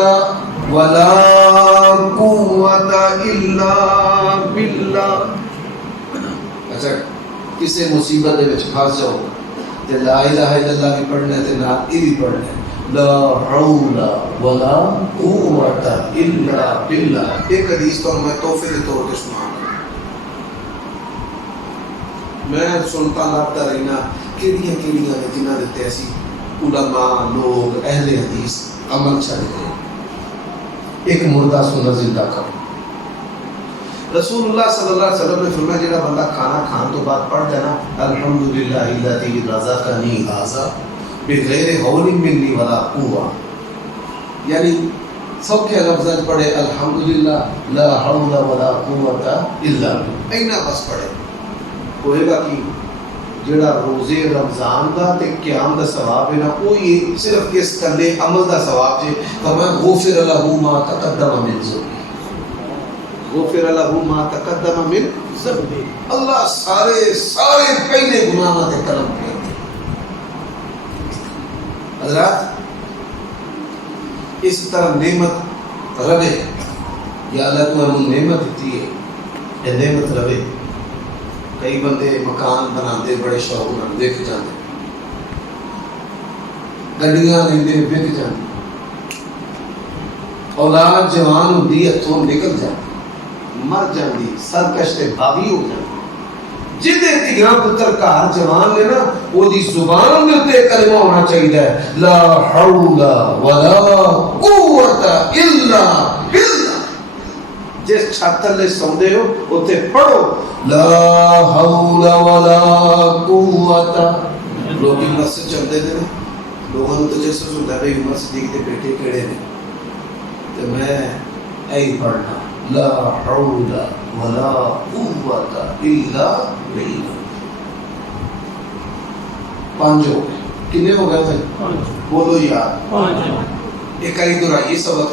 ولا قوت الا باللہ اچھا کسی مصیبت دے وچ پھس جاؤ تے لا الہ الا اللہ بھی پڑھنا تے نال ای بھی پڑھنا لا حول ولا قوت الا باللہ ایک حدیث تو میں تحفے کے طور پہ سنا میں سنتا لگتا رہنا کیڑیاں کیڑیاں نے جنہاں دے ایسی علماء لوگ اہل حدیث عمل چل رہے ایک مردہ سننا زندہ کرو رسول اللہ صلی اللہ علیہ وسلم نے فرمایا جڑا بندہ کھانا کھان تو بعد پڑھ دینا الحمدللہ الذی رزقنی ھذا بغیر حول منی ولا قوہ یعنی سب کے لفظ پڑھے الحمدللہ لا حول ولا قوت الا باللہ اینا بس پڑھے ہوئے گا کہ جڑا روزے رمضان دا تے قیام دا ثواب ہے نا وہ یہ صرف اس کلے عمل دا ثواب ہے فرمایا غفر لہ ما تقدم من ذنبہ غفر لہ ما تقدم من ذنبہ اللہ سارے پہلے گناہاں تے کرم کیا حضرات اس طرح نعمت رہے یا اللہ تو ہمیں نعمت دیتی ہے یہ نعمت رہے کئی بندے مکان بناتے بڑے شوق نال دیکھ جاتے گڈیاں لیندے وک جاندے، اولاد جوان ہوندی ہتھوں نکل جاندی، مر جاندی، سرکش تے باغی ہو جاندی۔ جدے تیاں پتر گھر جوان نے نا، وہ دی زبان دے تے کلمہ ہونا چاہیے لا حول ولا قوت الا باللہ۔ جس چھت تلے سوندے ہو اوتھے پڑھو لا حول ولا قوت۔ لوگ مسجد چلتے تھے نا، لوگوں کو تجسس ہوتا ہے بھائی عمر صدیق کے بیٹے کیڑے نے، تو میں ایہی پڑھنا لا حول ولا قوت الا باللہ۔ 5 ہو گئے، کتنے ہو گئے بھائی؟ بولو یار، ایک آئی دہرائی سبق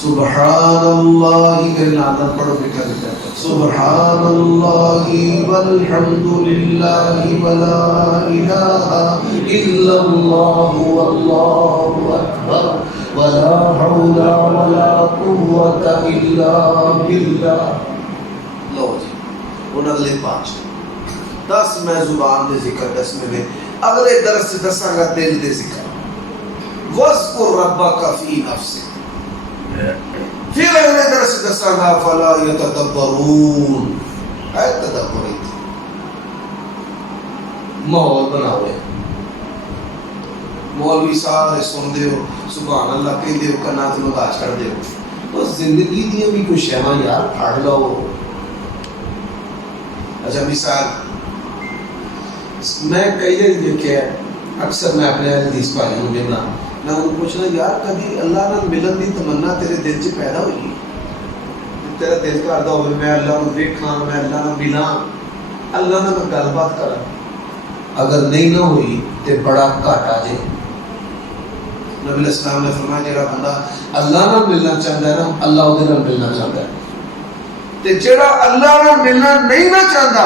سبحان اللہ، عادت پڑھو فکر کرتے سبحان اللہ والحمد للہ ولا الہ الا اللہ واللہ اکبر ولا حول ولا قوت الا باللہ۔ لو جی ان اگلے 5 10 میں زبان دے ذکر 10 میں اگلے درس سے دساں گا دل دے ذکر۔ وَاذْكُرْ رَبَّكَ فِي نَفْسِكَ، پھر اگلے درس سے دساں گا فَلَا يَتَدَبَّرُونَ، اے تدبری ماحول بنا ہوئے، مولوی سارے سن دے ہو سبحان اللہ کہہ دے ہو کنا تو نگاش کر دے ہو، بس زندگی دیا بھی کوئی شیواں یار پھاڑ لو۔ اچھا مثال میں کئی جگہ دیکھا ہے، اکثر میں اپنے حدیث بھائیوں میں ملنا، میں انہوں پوچھنا یار کبھی اللہ نال ملن دی تمنا تیرے دل چ پیدا ہوئی ہے؟ تیرا دل کردا ہوے میں اللہ نوں ویکھاں، میں اللہ نال ملاں، اللہ نال میں گل بات کراں، اگر نہیں نہ ہوئی تے بڑا گھاٹا جے۔ نبی علیہ السلام نے فرمایا جڑا بندہ اللہ نال ملنا چاہتا ہے نا، اللہ اودے نال ملنا چاہتا ہے، تے جڑا اللہ نال ملنا نہیں نہ چاہتا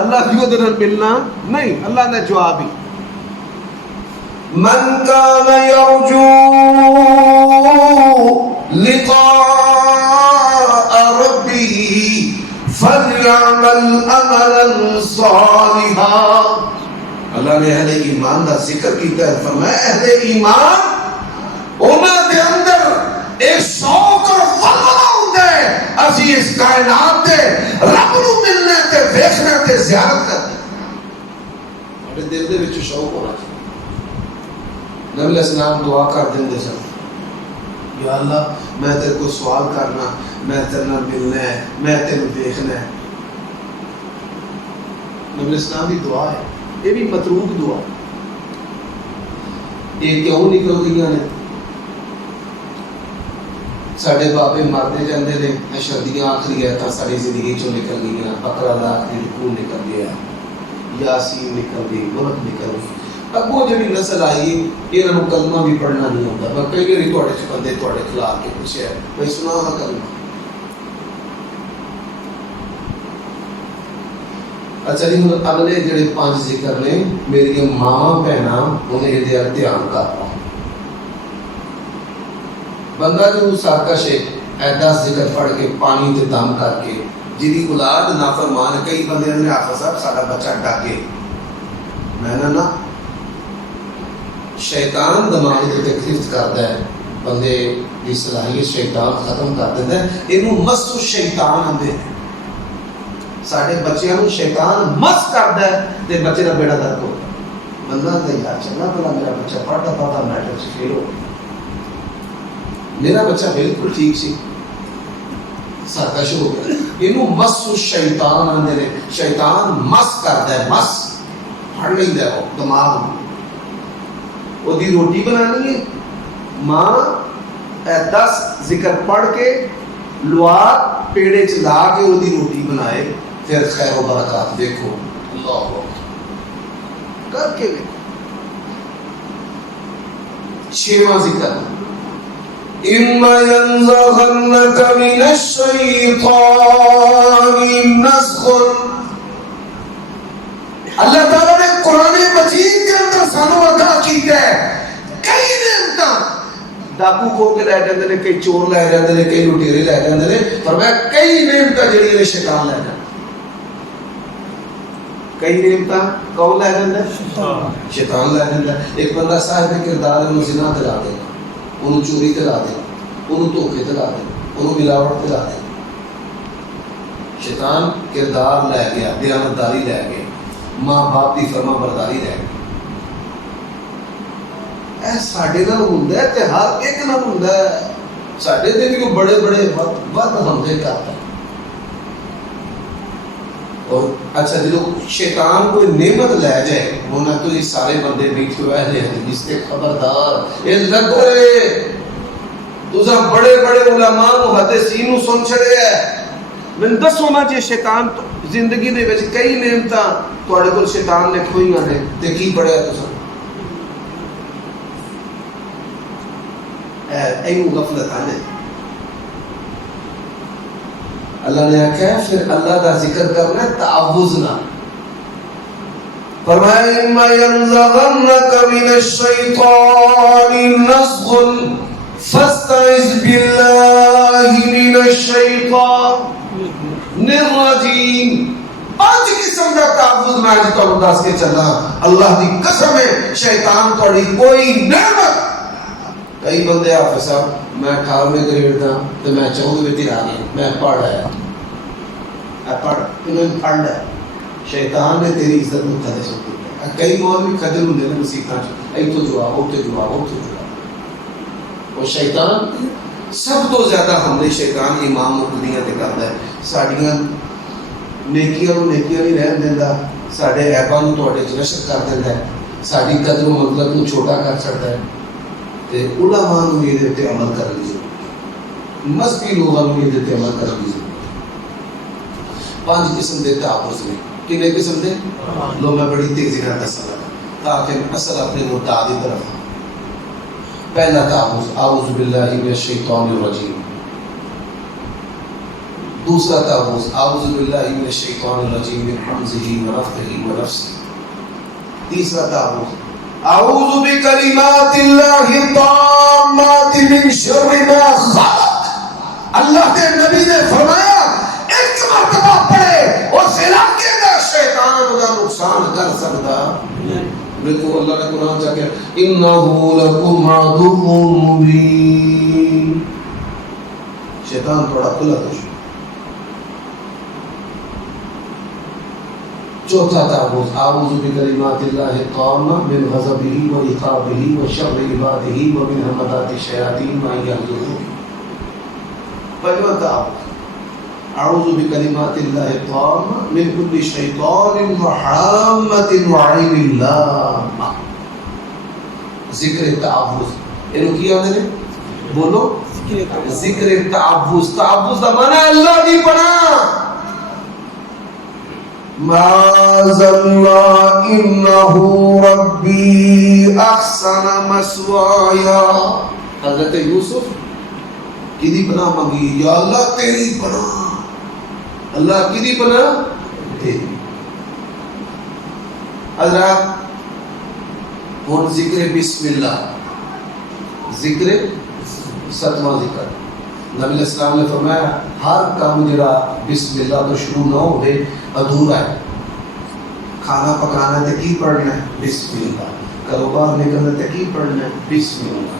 اللہ بھی اودے نال ملنا نہیں۔ اللہ نے جواب ہی من کان یرجو لقاء ربه فلیعمل عملا صالحا۔ اللہ نے اہل ایمان کا ذکر کیتا ہے، فرمایا اہل ایمان انہاں دے اندر ایک شوق اور غلبہ ہوندا ہے، اسی اس کائنات تے رب نوں ملنے تے ویکھنا تے زیارت کرنا، ہمارے دل دے وچ شوق ہونا چاہیے۔ نبی علیہ السلام دعا کر دیں سن، یا اللہ میں تیرے کو سوال کرنا، میں تیرے نال ملنا ہے، میں تیرے دیکھنا ہے۔ نبی علیہ السلام کی دعا ہے، یہ بھی متروک دعا ہے۔ یہ کیوں نکل گئی نے؟ ساڈے بابے مرتے جاندے نے، شردیاں آخری آیتاں ساری زندگی چوں نکل گئی، بقرہ دا آخری رکوع نکل گیا، یاسین نکل گئی، ملک نکل گئی۔ اگوں جڑی نسل آئی انہاں نوں کلمہ بھی پڑھنا نہیں آتا۔ میں کئی باری تواڈے چ بندے تواڈے خلاف کے پوچھیا بھائی سنا ہا کلمہ۔ اچھا جی ہن اگلے جڑے 5 ذکر نے میری ماواں بہناں انہیں یہ دھیان کرنا۔ بندہ جو سرکش ہے 10 ذکر پڑھ کے پانی تے دم کر کے جی اولاد نافرمان، کئی بندے نے حافظ صاحب سارا بچہ ڈاکے، میں نہ شیطان دماغ تے گرفت کرتا ہے، بندے دی صلاحیت شیطان ختم کر دیتا ہے، اینوں مس شیطان آندے ہیں۔ ساڈے بچیاں نوں شیطان مس کردا ہے تے بچے دا بیڑا درد ہوتا ہے۔ بندہ تے یار چنگا بھلا میرا بچہ پڑھدا پڑھدا میٹرک چ فیل ہو گیا، میرا بچہ بالکل ٹھیک سی سرکش ہو گیا، اینوں مس شیطان آندے نے۔ شیطان مس کردا ہے، مس پھڑ لیندا ہے دماغ نوں۔ وہ دی روٹی بنانی ہے، ماں 10 ذکر پڑھ کے لوا پیڑے چ لا کے وہ دی روٹی بنائے، پھر خیر و برکات دیکھو اللہ اکبر کر کے دیکھو۔ 6واں ذکر اِمَّا يَنزَغَنَّكَ مِنَ الشَّيْطَانِ نَزْغٌ۔ اللہ تعالیٰ نے قرآن مجید کے اندر سانو عطا کیتا ہے کئی نعمتاں، ڈاکو کھو کے لے جاندے نے، کئی چور لے جاندے نے، کئی لٹیرے لے جاندے نے، فرمایا کئی نعمتاں جڑیاں نے شیطان لے جاندے، کئی نعمت کون لے جاتا ہے؟ شیطان لے جاتا ہے. ایک بندہ صاحب کردار ہے زنا تے لا دے گا, انہوں چوری تے لا دے گا, انہوں دھوکے تے لا دے گا, انہوں ملاوٹ تے لا دے گا. شیطان کردار لے گیا, دیانتداری لے گیا, ماں باپ کی فرما برداری لے گیا. اے ساڈے نال ہوندا ہے تے ہر ایک نال ہوندا ہے. ساڈے تے بھی بڑے بڑے ود حملے کرتا ہے. اور اچھا جدو شیطان کوئی نعمت لے جائے ہونا تو یہ سارے بندے بیٹھے ہوئے اہل حدیث تے خبردار یہ لگ رہے تسا بڑے بڑے علماء محدثین نو سن چھڑے ہے. میں دسو نا جی شیطان زندگی دے وچ کئی نعمتاں تواڈے کول شیطان نے کھوئیاں نے تے کی پڑھیا تسا؟ اینو غفلت آنے. اللہ نے آخیا پھر اللہ کا ذکر کرنا تعوذ نہ. فرمایا اما ينزغنك من الشیطان نزغ فاستعذ باللہ من الشیطان الرجیم. 5 قسم کا تعوذ میں آج تمہیں دس کے چلا. اللہ کی قسم ہے شیطان تھوڑی کوئی نعمت. کئی بندے حافظ صاحب میں 18ویں گریڈ دا تو میں 14ویں تے آ گیا, میں پڑھ رہا پڑھ لیا. شیطان نے تیری عزت کو تھلے سٹ دیا. کئی مولوی خجل ہوندے نے مسیحاں چ ایتھوں جو اوتھے جو اوتھے جو. اور شیطان سب تو زیادہ حملے شیطان امام مقتدیاں تے کردا ہے. ساڈیاں نیکیاں نو نیکیاں نہیں رہن دیندا, ساڈے عیباں نو تواڈے چ نشر کر دیندا ہے, ساڈی قدر و منزلت نو چھوٹا کر چھڑدا ہے. تے علماء نو یہ تے عمل کر لیجیے, مذہبی لوگوں نو یہ تے عمل کر لیجیے. 5 قسم دے تعوذ نے. کنے قسم دے؟ لو میں بڑی تیزی نال دساں گا تاکہ اصل اپنے مدعا دی طرف. پہلا تعوذ اعوذ باللہ من الشیطان الرجیم. دوسرا تعوذ اعوذ باللہ من الشیطان الرجیم من حمزہ ونفخہ ونفثہ. تیسرا تعوذ اعوذ بکلمات اللہ التامات من شر ما خلق. اللہ کے نبی نے فرمایا ایک مرتبہ پڑھے اس علاقے کا شیطان کا نقصان کر سکتا. دیکھو اللہ نے قرآن چاہ کہ انہو لکم عدو مبین. شیطان تھوڑا کھلا دشمن. چوتھا تعوذ اعوذ بکلمات اللہ التامات من غضبہ وعقابہ وشر عبادہ ومن همزات الشیاطین وان یحضرون. پنجواں تعوذ اعوذ بکلمات اللہ التامات من کل شیطان وحامۃ وعین لامہ. ذکر تعوذ اینو کی آندے نے بولو ذکر تعوذ. تعوذ دا معنی اللہ دی پناہ. معاذ اللہ انہ ربی احسن مثوایا. حضرت یوسف کدی پناہ مانگی, یا اللہ تیری پناہ. اللہ کدی پناہ تیری. حضرات ہن ذکر بسم اللہ, ذکر 7واں ذکر. نبی علیہ السلام نے فرمایا ہر کام جڑا بسم اللہ تو شروع نہ ہوئے ادھورا ہے. کھانا پکانا ہے تو کی پڑھنا ہے بسم اللہ. کاروبار نکلنا ہے تو کی پڑھنا ہے بسم اللہ.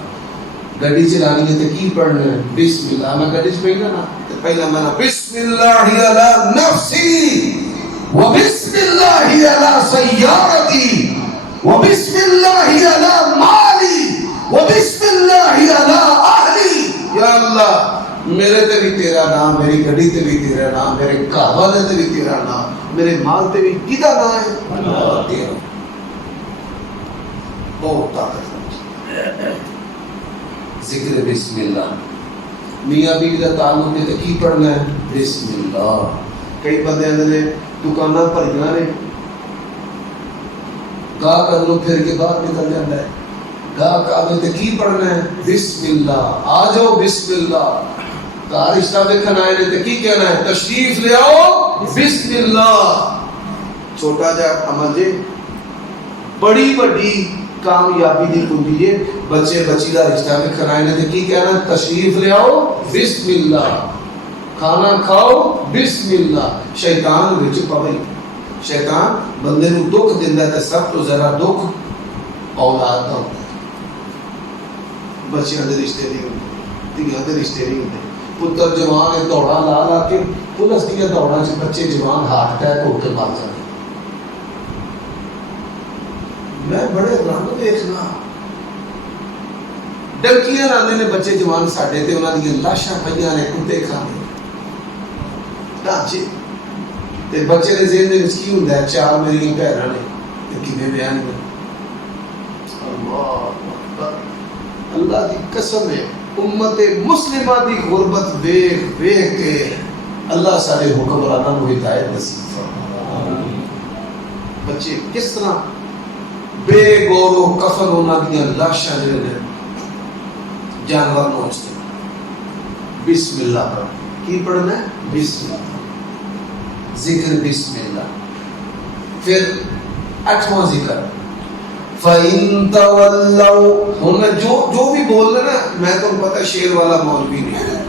گاڑی چلانی ہے تو کی پڑھنا ہے بسم اللہ. میں گاڑی چ پہلا نا پہلا میں بسم اللہ علی نفسی و بسم اللہ علی سیارتی و بسم اللہ علی مالی و بسم اللہ علی اہلی. یا اللہ میرے تے بھی تیرا نام, میری گھڑی تے بھی تیرا نام, میرے گھر والے تے بھی تیرا نام, میرے مال تے بھی کدا نام ہے اللہ تیرا. بہت طاقت ذکر بسم اللہ. میاں بیوی کا تعلق ہے تو کی پڑھنا ہے بسم اللہ. کئی بندے آندے نے دکاناں بھریاں نے, گاہ کر لو پھر کے باہر نکل جاتا ہے. گاہ کعبے تے کی پڑھنا ہے بسم اللہ. آ جاؤ بسم اللہ. گھر رشتہ دیکھن آئے نے تے کی کہنا ہے تشریف لے آؤ بسم اللہ. چھوٹا جا عمل جے بڑی بڑی کامیابی دی کنجی ہے. بچے بچی دا رشتہ دیکھن آئے نے تے کی کہنا ہے تشریف لے آؤ بسم اللہ. کھانا کھاؤ بسم اللہ. شیطان وچ پوے شیطان بندے نو دکھ دیندا تے سب تو ذرا دکھ اولاد دا ہوندا ہے. بچیاں دے رشتے نہیں ہوندے, دھیاں دے رشتے نہیں ہوندے. پتر جوان ہے دوڑا لا لا کے پولیس دیا دوڑا چ بچے جوان ہارٹ اٹیک ہو کے مر جاندے. میں بڑے رنگ دیکھنا ڈلکیاں لاندے نے بچے جوان ساڈے تے انہاں دی لاشاں پئیاں نے کتے کھانے ڈانچے تے بچے دے ذہن دے وچ کی ہوندا ہے چار میری بہناں نے تے کنے بیان نے. اللہ اکبر, اللہ دی قسم ہے امت مسلمہ دی غربت ویکھ ویکھ کے اللہ سارے حکمراناں نوں ہدایت نصیب فرمائے. بچے کس طرح بے غور و کفن انہاں دی لاشاں نے جانور نوچتے بسم اللہ پڑھ. کی پڑھنا ہے؟ بسم اللہ, ذکر بسم اللہ. پھر 8واں ذکر فَإِن تَوَلَّوْا. ہن جو بھی بول رہے نا, میں تو پتہ شعر والا مولوی نہیں ہے,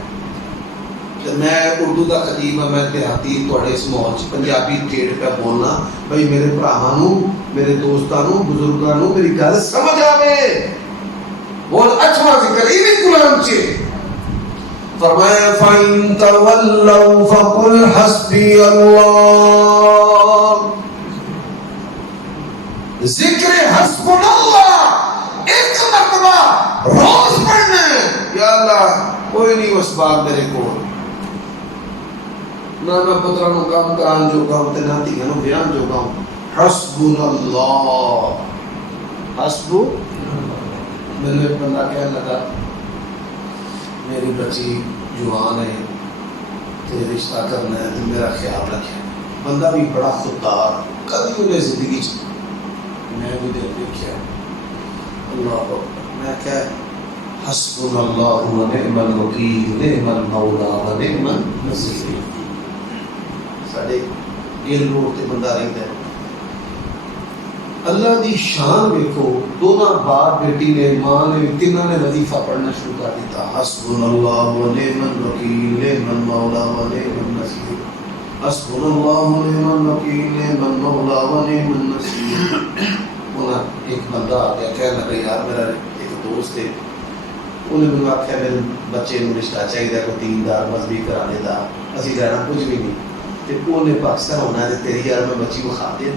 میں اردو دا خطیب ہاں, میں دیہاتی تھوڑے اس ماحول چ پنجابی ٹھیٹ پہ بولنا بھائی میرے بھراواں نوں میرے دوستاں نوں بزرگاں نوں میری گل سمجھ آوے. اور 8واں ذکر یہ بھی قرآن سے فرمایا فَإِن تَوَلَّوْا فَقُلْ حَسْبِيَ اللَّهُ. ذکر حسبنا اللہ ایک مرتبہ روز پڑھنا ہے. یا اللہ کوئی نہیں اس بات میرے کو نہ میں پترا نو کام کران جو کام تے نہ تیاں نو بیان جو کام. حسبنا اللہ, حسب. میں نے بندہ کہنے لگا میری بچی جوان ہے تے رشتہ کرنا ہے تو میرا خیال رکھے. بندہ بھی بڑا خوددار, کبھی انہیں زندگی چ میں بھی دیکھا اللہ اکبر. میں کہ حسبنا اللہ و نعم الوکیل نعم المولا و نعم النصیر. ساڈے گل روڈ تے بندہ رہندا ہے. اللہ دی شان دیکھو, دونوں باپ بیٹی نے ماں نے تینوں نے وظیفہ پڑھنا شروع کر دیتا. حسبنا اللہ و نعم الوکیل نعم المولا و نعم النصیر. حسبنا اللہ و نعم الوکیل نعم المولا و نعم النصیر. ایک بندہ آ گیا کہنے لگا یار میرا ایک دوست ہے, انہیں مجھے آخیا میرے بچے کو رشتہ چاہیے کوئی دیندار مذہبی کرانے کا, اسی رہنا کچھ بھی نہیں تے انہیں پاکستان ہونا ہے تیری یار میں بچی کو کھا دیا.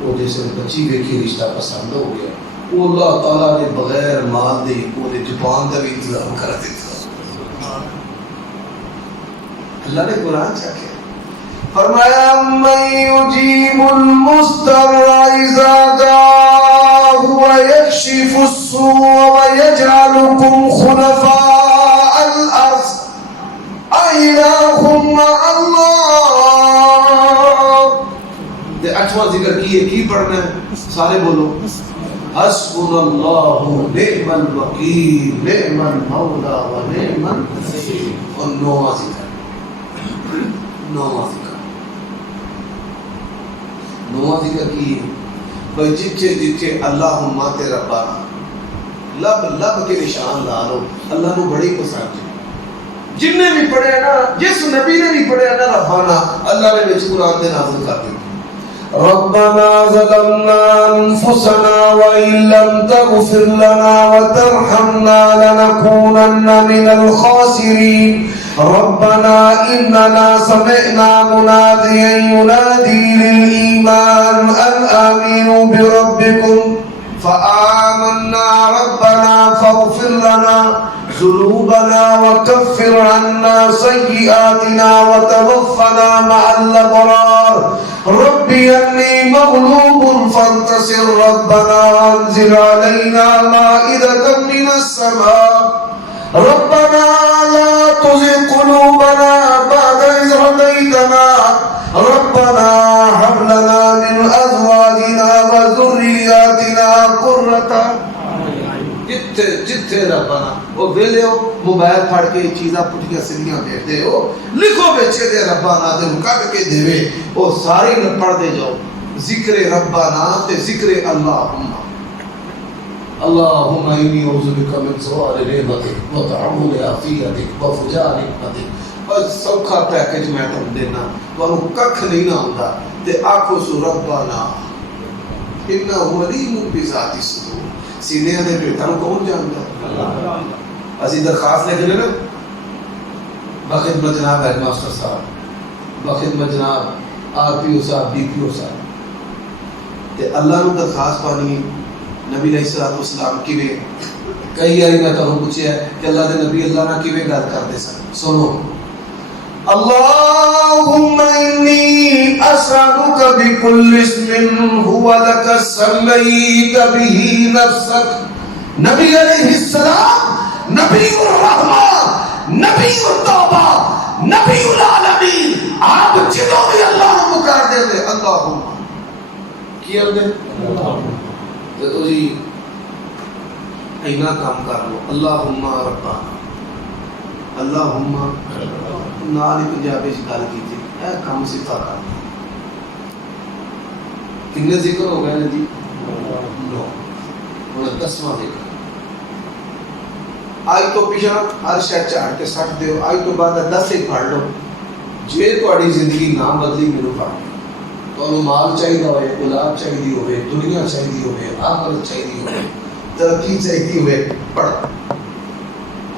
وہ جیسے بچی دیکھی رشتہ پسند ہو گیا, وہ اللہ تعالیٰ نے بغیر مال دے وہ زبان کا بھی انتظام کر دیتا. اللہ نے قرآن چاہے فرمایا من یجیب المضطر اذا دعاہ ویکشف السوء ویجعلکم خلفاء الارض الہ مع اللہ. 8واں ذکر کی پڑھنا ہے سارے بولو حسبنا اللہ نعم الوکیل نعم المولا و نعم النصیر. اور 9واں ذکر کی بھائی جتھے جتھے اللہم تے ربانا لب لب کے نشان لا لو. اللہ نو بڑی پسند ہے. جن نے بھی پڑھے نا, جس نبی نے بھی پڑھے نا ربانا, اللہ نے وچ قرآن دے نازل کر دیا ربنا ظلمنا انفسنا وان لم تغفر لنا وترحمنا لنكونن من الخاسرين. ربنا اننا سمعنا مناديا ينادي للايمان ان امنوا بربكم فآمنا ربنا فاغفر لنا ذنوبنا وكفر عنا سيئاتنا وتوفنا مع الأبرار. ربي إني مغلوب فانتصر. ربنا أنزل علينا مائدة من السماء. ربنا لا تزغ قلوبنا بعد إذ هديتنا. ربنا هب لنا من أزواجنا وذرياتنا قرة. جتھے ربنا وہ ویلے ہو موبائل پھڑ کے چیزاں پٹھیاں سیدھیاں بھیج دے ہو, لکھو بیچے دے ربنا تے کٹ کے دے وہ ساری نہ پڑھ دے جاؤ. ذکر ربنا تے ذکر اللہم. اللہم انی اعوذ بک من زوال نعمتک وتعمل عافیتک وفجاء نقمتک بس سوکھا پیکج میں تم دینا تمہیں ککھ نہیں نہ ہوندا تے آکھو سو ربنا انہ علیم بذات الصدور سینے دے پیتاں کون جاندا اللہ اسی درخواست لے کے نا بخدمت جناب ہیڈ ماسٹر صاحب بخدمت جناب آر پی او صاحب ڈی پی او صاحب تے اللہ نو درخواست پانی نبی علیہ الصلوۃ والسلام کیویں کئی باری میں تانوں پوچھیا ہے کہ اللہ دے نبی اللہ نال کیویں گل کردے سن سنو اللهم إني أسألك بكل اسم هو لك سميت به نفسك نبی علیہ السلام نبی الرحمہ نبی التوبہ نبی العالمین آپ جدوں بھی اللہ کو پکار دے دے اللہم کی دے تو جی اینا کام کر لو اللہم ربنا اللہم نال ہی پنجابی سے گل کی تھی اے کام صفا کر کتنے ذکر ہو گئے جی 9 اور 10واں ذکر آج تو پیچھے ہر شے چاڑ کے سٹ دیو آج تو بعد 10 ہی پڑھ لو جے تہاڈی زندگی نہ بدلی میرے پاس تانوں مال چاہیے ہوئے اولاد چاہیے ہوئے دنیا چاہیے ہوئے آخرت چاہیے ہوئے ترقی چاہیے ہوئے پڑھ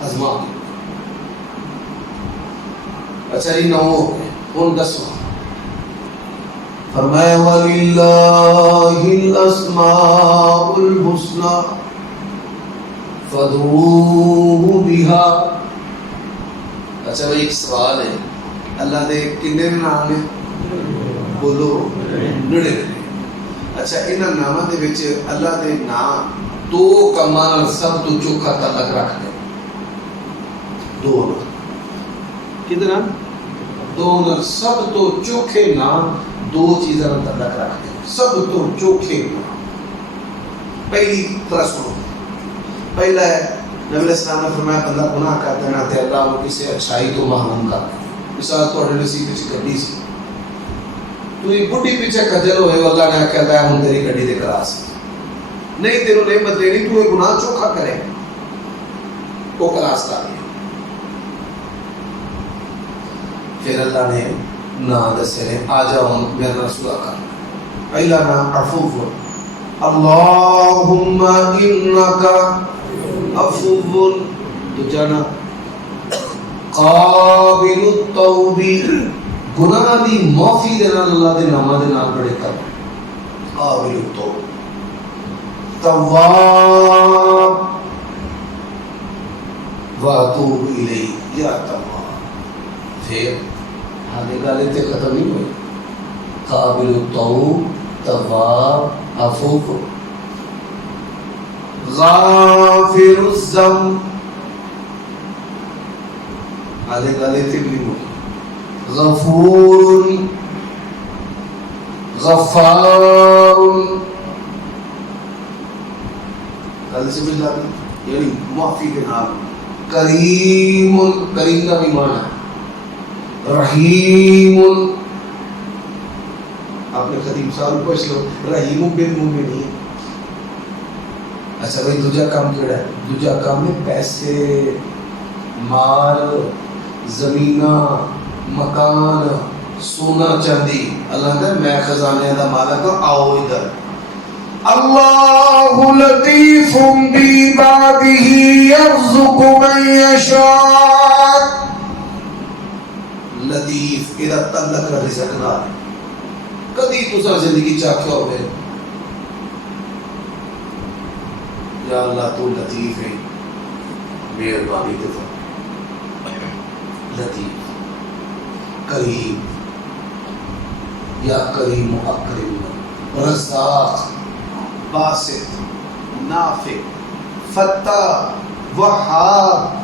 آزما اچھا جی 9 ان 10واں فرمایا وَلِلَّهِ الْأَسْمَاءُ الْحُسْنَى فَادْعُوهُ بِهَا اچھا بھائی ایک سوال ہے اللہ دے کنے نام ہیں بولو 99 اچھا انہاں ناماں دے وچ اللہ دے نام 2 کمال سب تو چوکھا تعلق رکھتے ہیں 2 کدھر ہیں 2 سب تو چوکھے نام 2 چیزاں تعلق رکھتے ہیں سب تو چوکھے نام پہلی طرح سنو پہلا ہے نبی علیہ السلام نے فرمایا بندہ گناہ کر دینا تے اللہ وہ کسی اچھائی تو محروم کر دے مثال تواڈے نصیب وچ گڈی سی تو یہ بڈھی پیچھے کھجل ہوئے اللہ نے کہتا ہے ہن تیری گڈی دے کراس نہیں تیرو نعمت لینی تو یہ گناہ چوکھا کرے وہ کراس کر دیا پھر اللہ نے نام دسے آ جاؤ میرا رسول کر پہلا نام عفو اللہم انکا عفو دوجا نام قابل التوب گناہ دی معافی دینا اللہ دے نامہ دے نام بڑے کر قابل التوب تواب واتوب الیہ یا تواب پھر آگے گالے تے ختم نہیں ہوئے قابل التوب تواب عفو غافر الذنب آگے گالے تے بھی ہوئے غفور غفار گل سے مل جاتی یعنی معافی کے نام کریم کریم کا بھی معنی ہے رحیم آپ نے خطیب صاحب پوچھ لو رحیم بالمؤمنین اچھا بھائی دوجا کام کیڑا ہے دوجا کام ہے پیسے مال زمینہ مکان سونا چاندی اللہ نے میں خزانے دا مالک ہوں آؤ ادھر اللہ لطیف بعبادہ یرزق من یشاء لطیف اذا تعلق رزق نال کدی تسا زندگی چاکھیا ہوئے یا اللہ تو لطیف ہے مہربانی تو لطیف کریم یا کریم و اکرم رزاق باسط نافع فتاح وہاب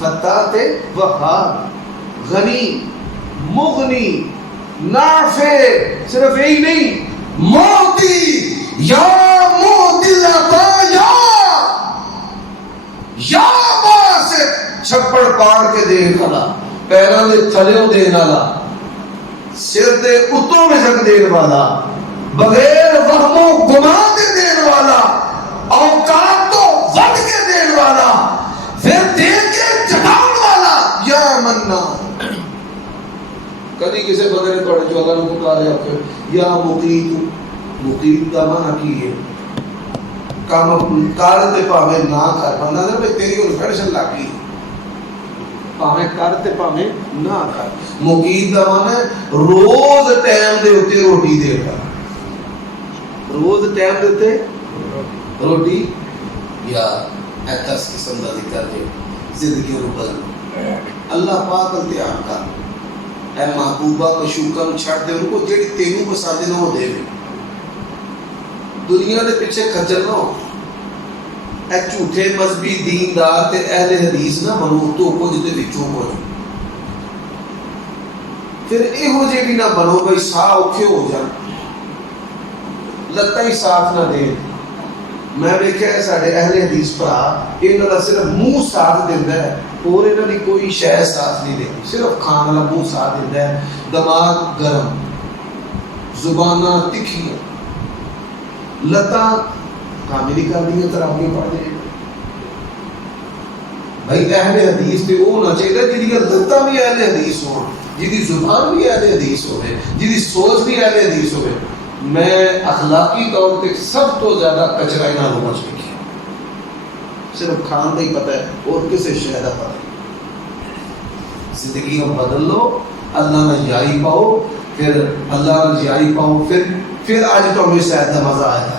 فتاح تے وہاب غنی مغنی نافع صرف یہی نہیں موتی یا موتی العطایا یا باسط چھپڑ پاڑ کے دین والا پیروں دے تھلیوں دین والا سر دے اتوں رزق دین والا بغیر وہم و گمان دے دین والا اوقات تو ود کے دین والا پھر دے کے چڑھاؤ والا یا منان کدی کسی بندے نے تھوڑے چو اللہ نے پکاریا پھر یا مقیت، مقیت کا معنی کی ہے کام کر تے پاوے نہ کر، بندہ نے بھائی تیری کوئی فیشن لگ گئی پاوے کر تے پاوے نہ کر۔ مقیت کا معنی ہے روز ٹائم دے اوتے روٹی دے گا، روز ٹائم دے اوتے روٹی یا ایتھس قسم کا ذکر ہے زندگی کو بدل اللہ پاک امتحان کر اے محبوبہ مشوقہ چھڑ دے ان کو جڑی تینوں پسند نہ ہو دے دنیا دے پیچھے کھجل نہ ہو، اے جھوٹے مذہبی دیندار تے اہل حدیث نہ بنو تو کچھ دے وچوں کچھ پھر یہو جے بھی نہ بنو بھائی ساہ اوکھے ہو جان لتاں ہی ساتھ نہ دے۔ میں دیکھا سارے اہل حدیث بھرا انہاں دا صرف منہ ساتھ دیندا ہے اور انہاں دی کوئی شے ساتھ نہیں دیندی، صرف کھان والا منہ ساتھ دیندا ہے، دماغ گرم، زباناں تکھیاں، لتاں کام نہیں کردیاں تراویح پڑھ دے۔ بھائی اہل حدیث تے وہ ہونا چاہیے جہاں لتاں بھی اہل حدیث ہون، جہاں زبان بھی اہل حدیث ہوئے، جہاں سوچ بھی اہل حدیث ہوئے۔ میں اخلاقی طور پہ سب تو زیادہ کچرا نہ ہونا چاہیے، صرف کھان کا ہی پتہ ہے اور کسی شے کا پتہ نہیں۔ زندگی کو بدل لو، اللہ میں یاری پاؤ، پھر اللہ میں یاری پاؤ، پھر آج تو ہمیں شاید کا مزہ آیا تھا۔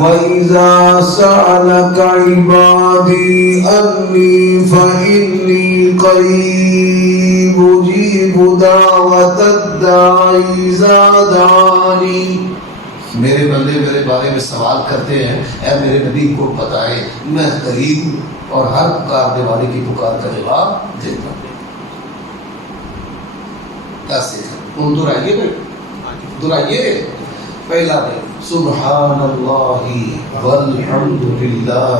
وَإِذَا سَأَلَكَ عِبَادِي أَنِّي فَإِنِّي قَرِيبٌ أُجِيبُ دَعْوَةَ الدَّاعِ إِذَا دَعَانِ۔ میرے بندے میرے بارے میں سوال کرتے ہیں، اے میرے نبی کو بتائیں میں قریب ہوں اور ہر پکارنے والے کی پکار کا جواب دیتا ہوں۔ کیسے ہم دہرائیے بھائی، دہرائیے پہلا بھائی سبحان اللہ والحمد للہ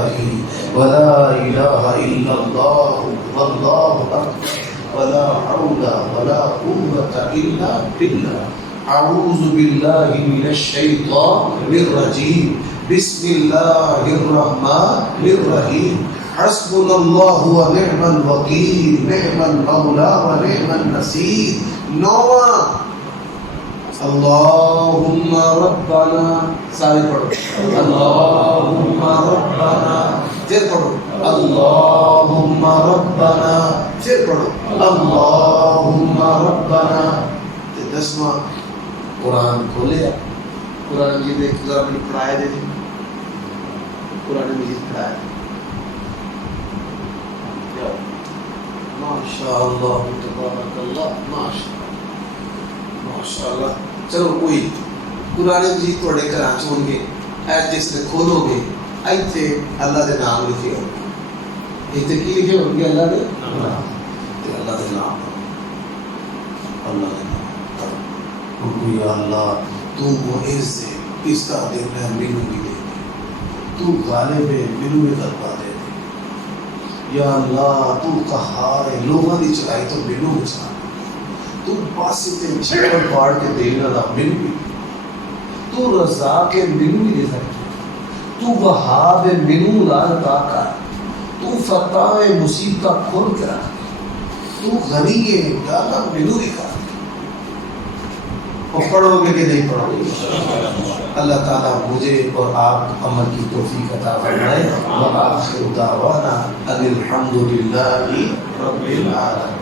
ولا الہ الا اللہ واللہ اکبر ولا حول ولا قوة الا باللہ اعوذ باللہ من الشیطان الرجیم بسم اللہ الرحمن الرحیم حسبنا اللہ ونعم الوکیل نعم المولا ونعم النصیر۔ نواں اللہم ربنا، سارے پڑھو اللہم ربنا، پھر پڑھو اللہم ربنا، پھر پڑھو اللہم ربنا۔ دسواں قرآن کھولے، قرآن جی دیکھ ذرا مجھے پڑھایا دے دی، قرآن مجید پڑھایا ماشاءاللہ تبارک اللہ ماشاءاللہ۔ چلو کوئی قرآن مجید تھوڑے گھراں چ ہون گے، ایس جس نے کھولو گے ایتھے اللہ دے نام لکھے ہون گے، ایتھے کی لکھے ہون گے؟ اللہ دے نام، تے اللہ دے نام، اللہ دے نام ان یا اللہ تو معز ہے، اس کا دن ہے مینوں بھی دے دے، تو غالب ہے مینوں بھی غلبہ دے دے، یا اللہ تو قہار ہے لوگوں دی چلائی تو مینوں بھی چلا، تو باسط چھپڑ پاڑ کے دینا دا من بھی، تو رزاق ہے من بھی دے سکتا، تو وہاب ہے منو لانتا کر، تو فتح ہے مصیب کا کھول کے رکھ، تو غنی ہے ڈالا منو بھی کر۔ اور پڑھو گے کہ نہیں پڑھو گے؟ اللہ تعالیٰ مجھے اور آپ عمل کی توفیق عطا فرمائے۔ وآخر دعوانا ان الحمد للہ رب العالمین۔